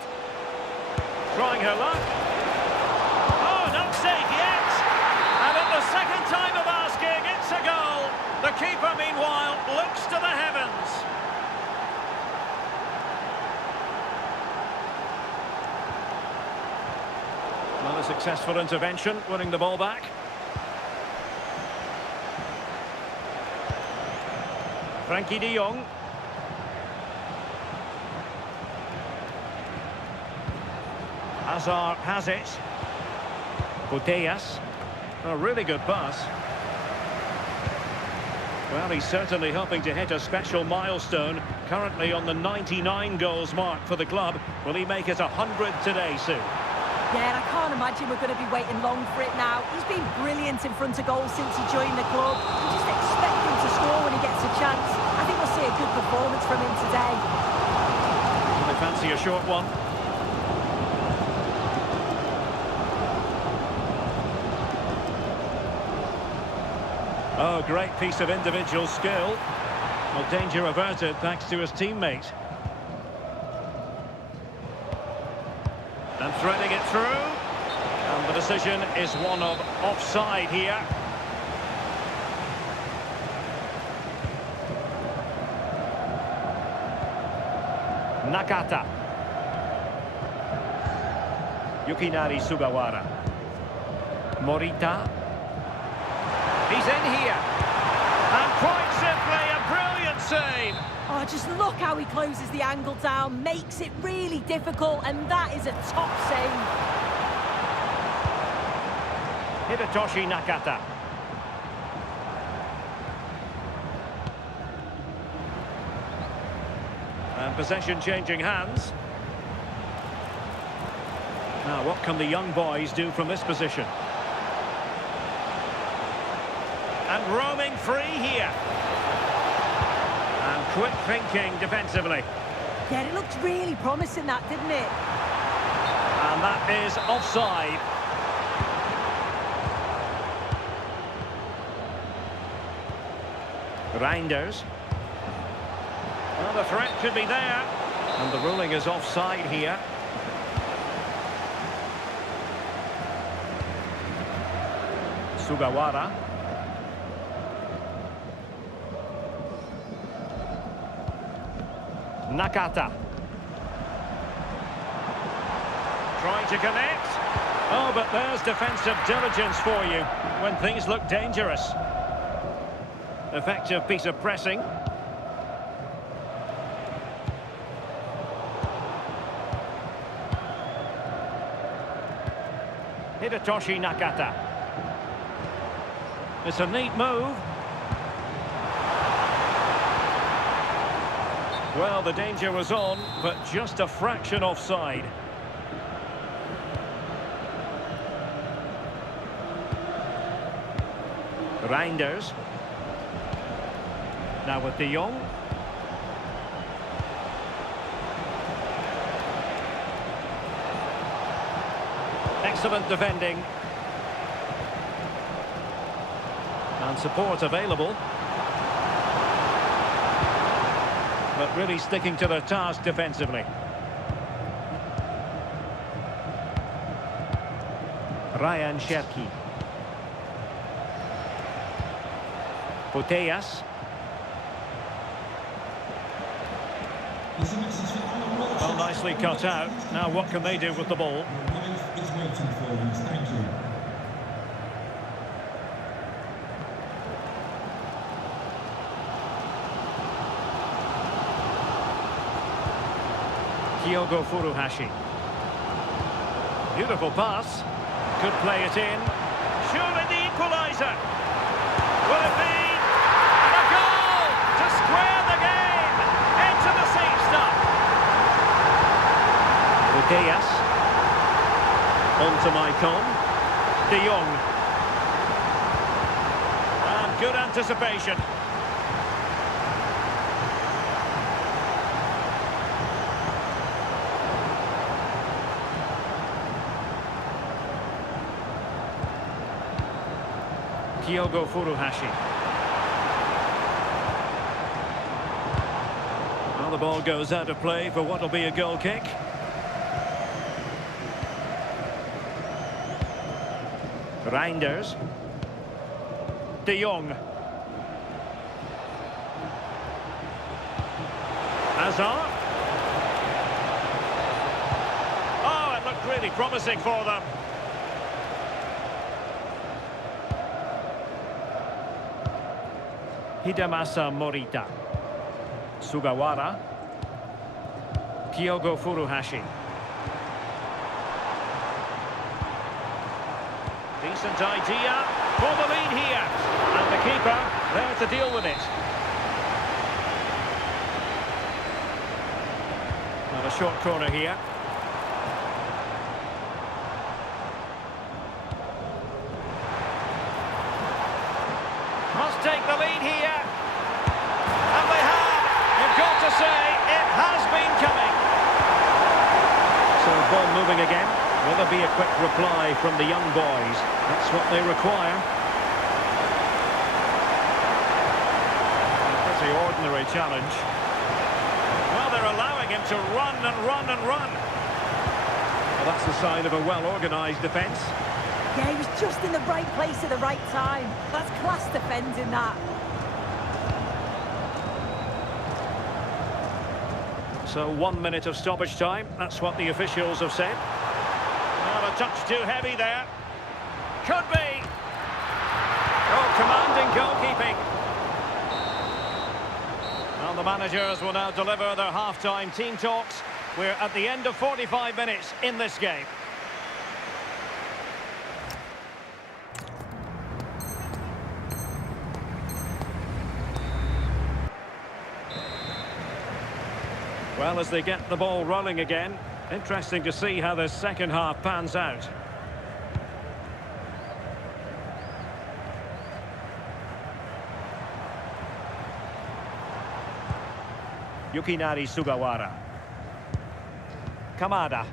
Trying her luck. Oh, not safe yet. And at the second time of asking, it's a goal. The keeper, meanwhile, looks to the heavens. Well, a successful intervention, winning the ball back. Frankie de Jong. Hazard has it. Putellas. A really good pass. Well, he's certainly hoping to hit a special milestone. Currently on the 99 goals mark for the club. Will he make it 100 today, Sue? Yeah, and I can't imagine we're going to be waiting long for it now. He's been brilliant in front of goal since he joined the club. You just expect him to score when he gets a chance. I think we'll see a good performance from him today. I fancy a short one. Oh, great piece of individual skill. Well, danger averted thanks to his teammate. And threading it through. And the decision is one of offside here. Nakata. Yukinari Sugawara. Morita. He's in here. And quite simply, a brilliant save. Oh, just look how he closes the angle down, makes it really difficult, and that is a top save. Hidetoshi Nakata. And possession changing hands. Now, what can the young boys do from this position? And roaming free here. And quick thinking defensively. Yeah, it looked really promising, that, didn't it? And that is offside. Reinders. Well, the threat could be there. And the ruling is offside here. Sugawara. Nakata. Trying to connect. Oh, but there's defensive diligence for you when things look dangerous. Effective piece of pressing. Hidetoshi Nakata. It's a neat move. Well, the danger was on, but just a fraction offside. Reinders. Now with de Jong. Excellent defending. And support available. But really sticking to their task defensively. Ryan Cherki. Putellas. Well, nicely cut out. Now what can they do with the ball? Is waiting for you. Thank you. Kyogo Furuhashi. Beautiful pass. Could play it in. Surely the equaliser. Will it be? And a goal to square the game. Into the seat stop. Putellas. to Maicon. De Jong. And good anticipation. Kyogo Furuhashi. Well, the ball goes out of play for what will be a goal kick. Reinders. De Jong. Hazard. Oh, it looked really promising for them. Hidemasa Morita. Sugawara. Kyogo Furuhashi. Decent idea for the lead here. And the keeper there to deal with it. Well, a short corner here. Must take the lead here. And they have. You've got to say, it has been coming. So, ball moving again. Will there be a quick reply from the young boys? That's what they require. A pretty ordinary challenge. Well, they're allowing him to run and run and run. Well, that's the sign of a well-organised defence. Yeah, he was just in the right place at the right time. That's class defending, that. So 1 minute of stoppage time. That's what the officials have said. Well, a touch too heavy there. Could be. Oh, commanding goalkeeping. Well, the managers will now deliver their half-time team talks. We're at the end of 45 minutes in this game. Well, as they get the ball rolling again, interesting to see how the second half pans out. Yukinari Sugawara. Kamada.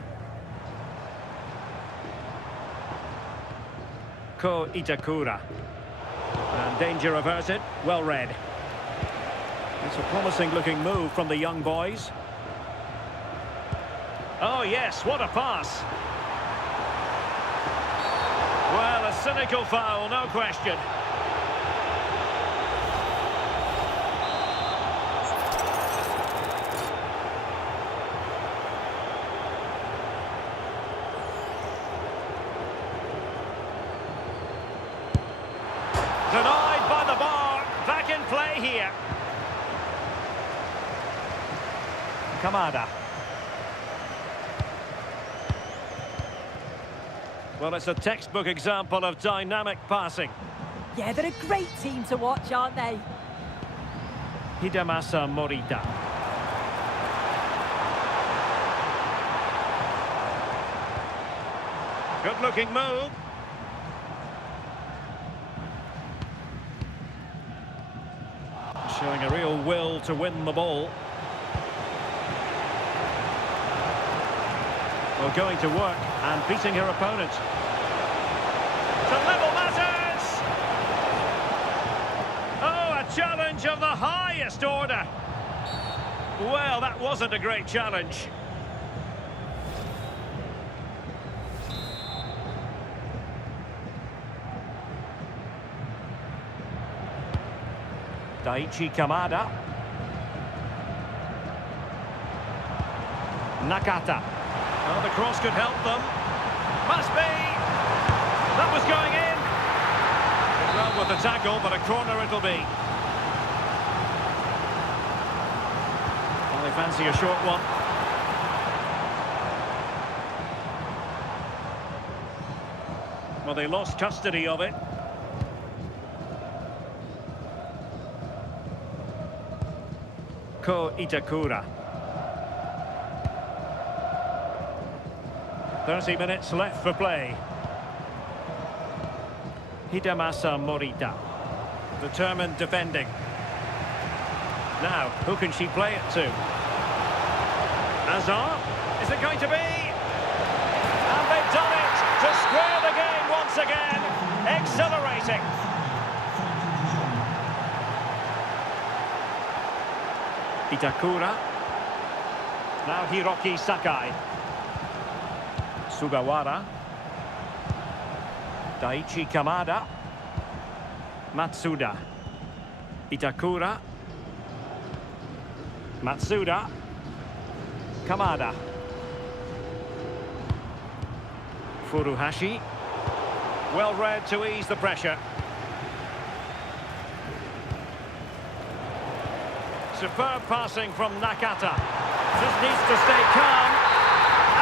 Ko Itakura. And danger averted. Well read. It's a promising looking move from the young boys. Oh yes, what a pass. Well, a cynical foul, no question. Denied by the bar. Back in play here. Kamada. Well, it's a textbook example of dynamic passing. Yeah, they're a great team to watch, aren't they? Hidemasa Morita. Good-looking move. Showing a real will to win the ball. Well, going to work and beating her opponent. To level matters! Oh, a challenge of the highest order. Well, that wasn't a great challenge. Daichi Kamada. Nakata. Oh, the cross could help them. Must be. That was going in. Well with the tackle, but a corner it'll be. Well, they fancy a short one. Well, they lost custody of it. Ko Itakura. 30 minutes left for play. Hidemasa Morita. Determined defending. Now, who can she play it to? Azar. Is it going to be? And they've done it to square the game once again. Exhilarating. Itakura. Now Hiroki Sakai. Sugawara. Daichi Kamada. Matsuda. Itakura. Matsuda. Kamada. Furuhashi. Well read to ease the pressure. Superb passing from Nakata. Just needs to stay calm.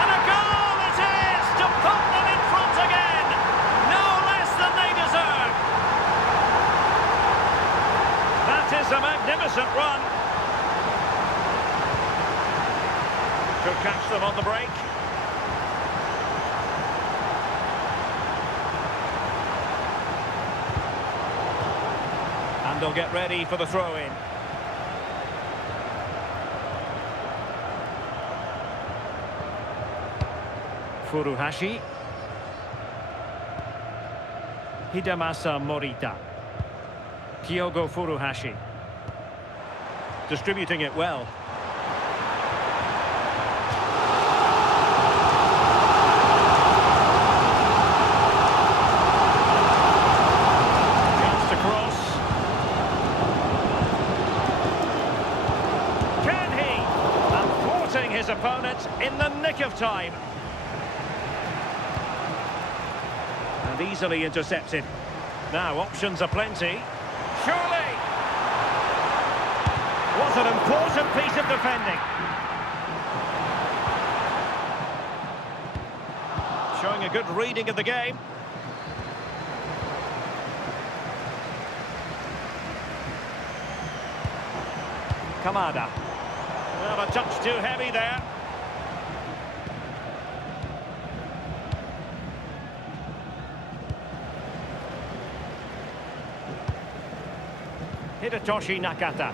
And a goal it is to put them in front again. No less than they deserve. That is a magnificent run. Could catch them on the break. And they'll get ready for the throw-in. Furuhashi. Hidemasa Morita. Kyogo Furuhashi. Distributing it well. Chance to cross. Can he? And thwarting his opponent in the nick of time. Easily intercepted. Now options are plenty. Surely! What an important piece of defending. Showing a good reading of the game. Kamada. Well, a touch too heavy there. Hidetoshi Nakata.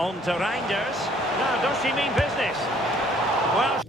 On to Reinders. Now, does she mean business? Well,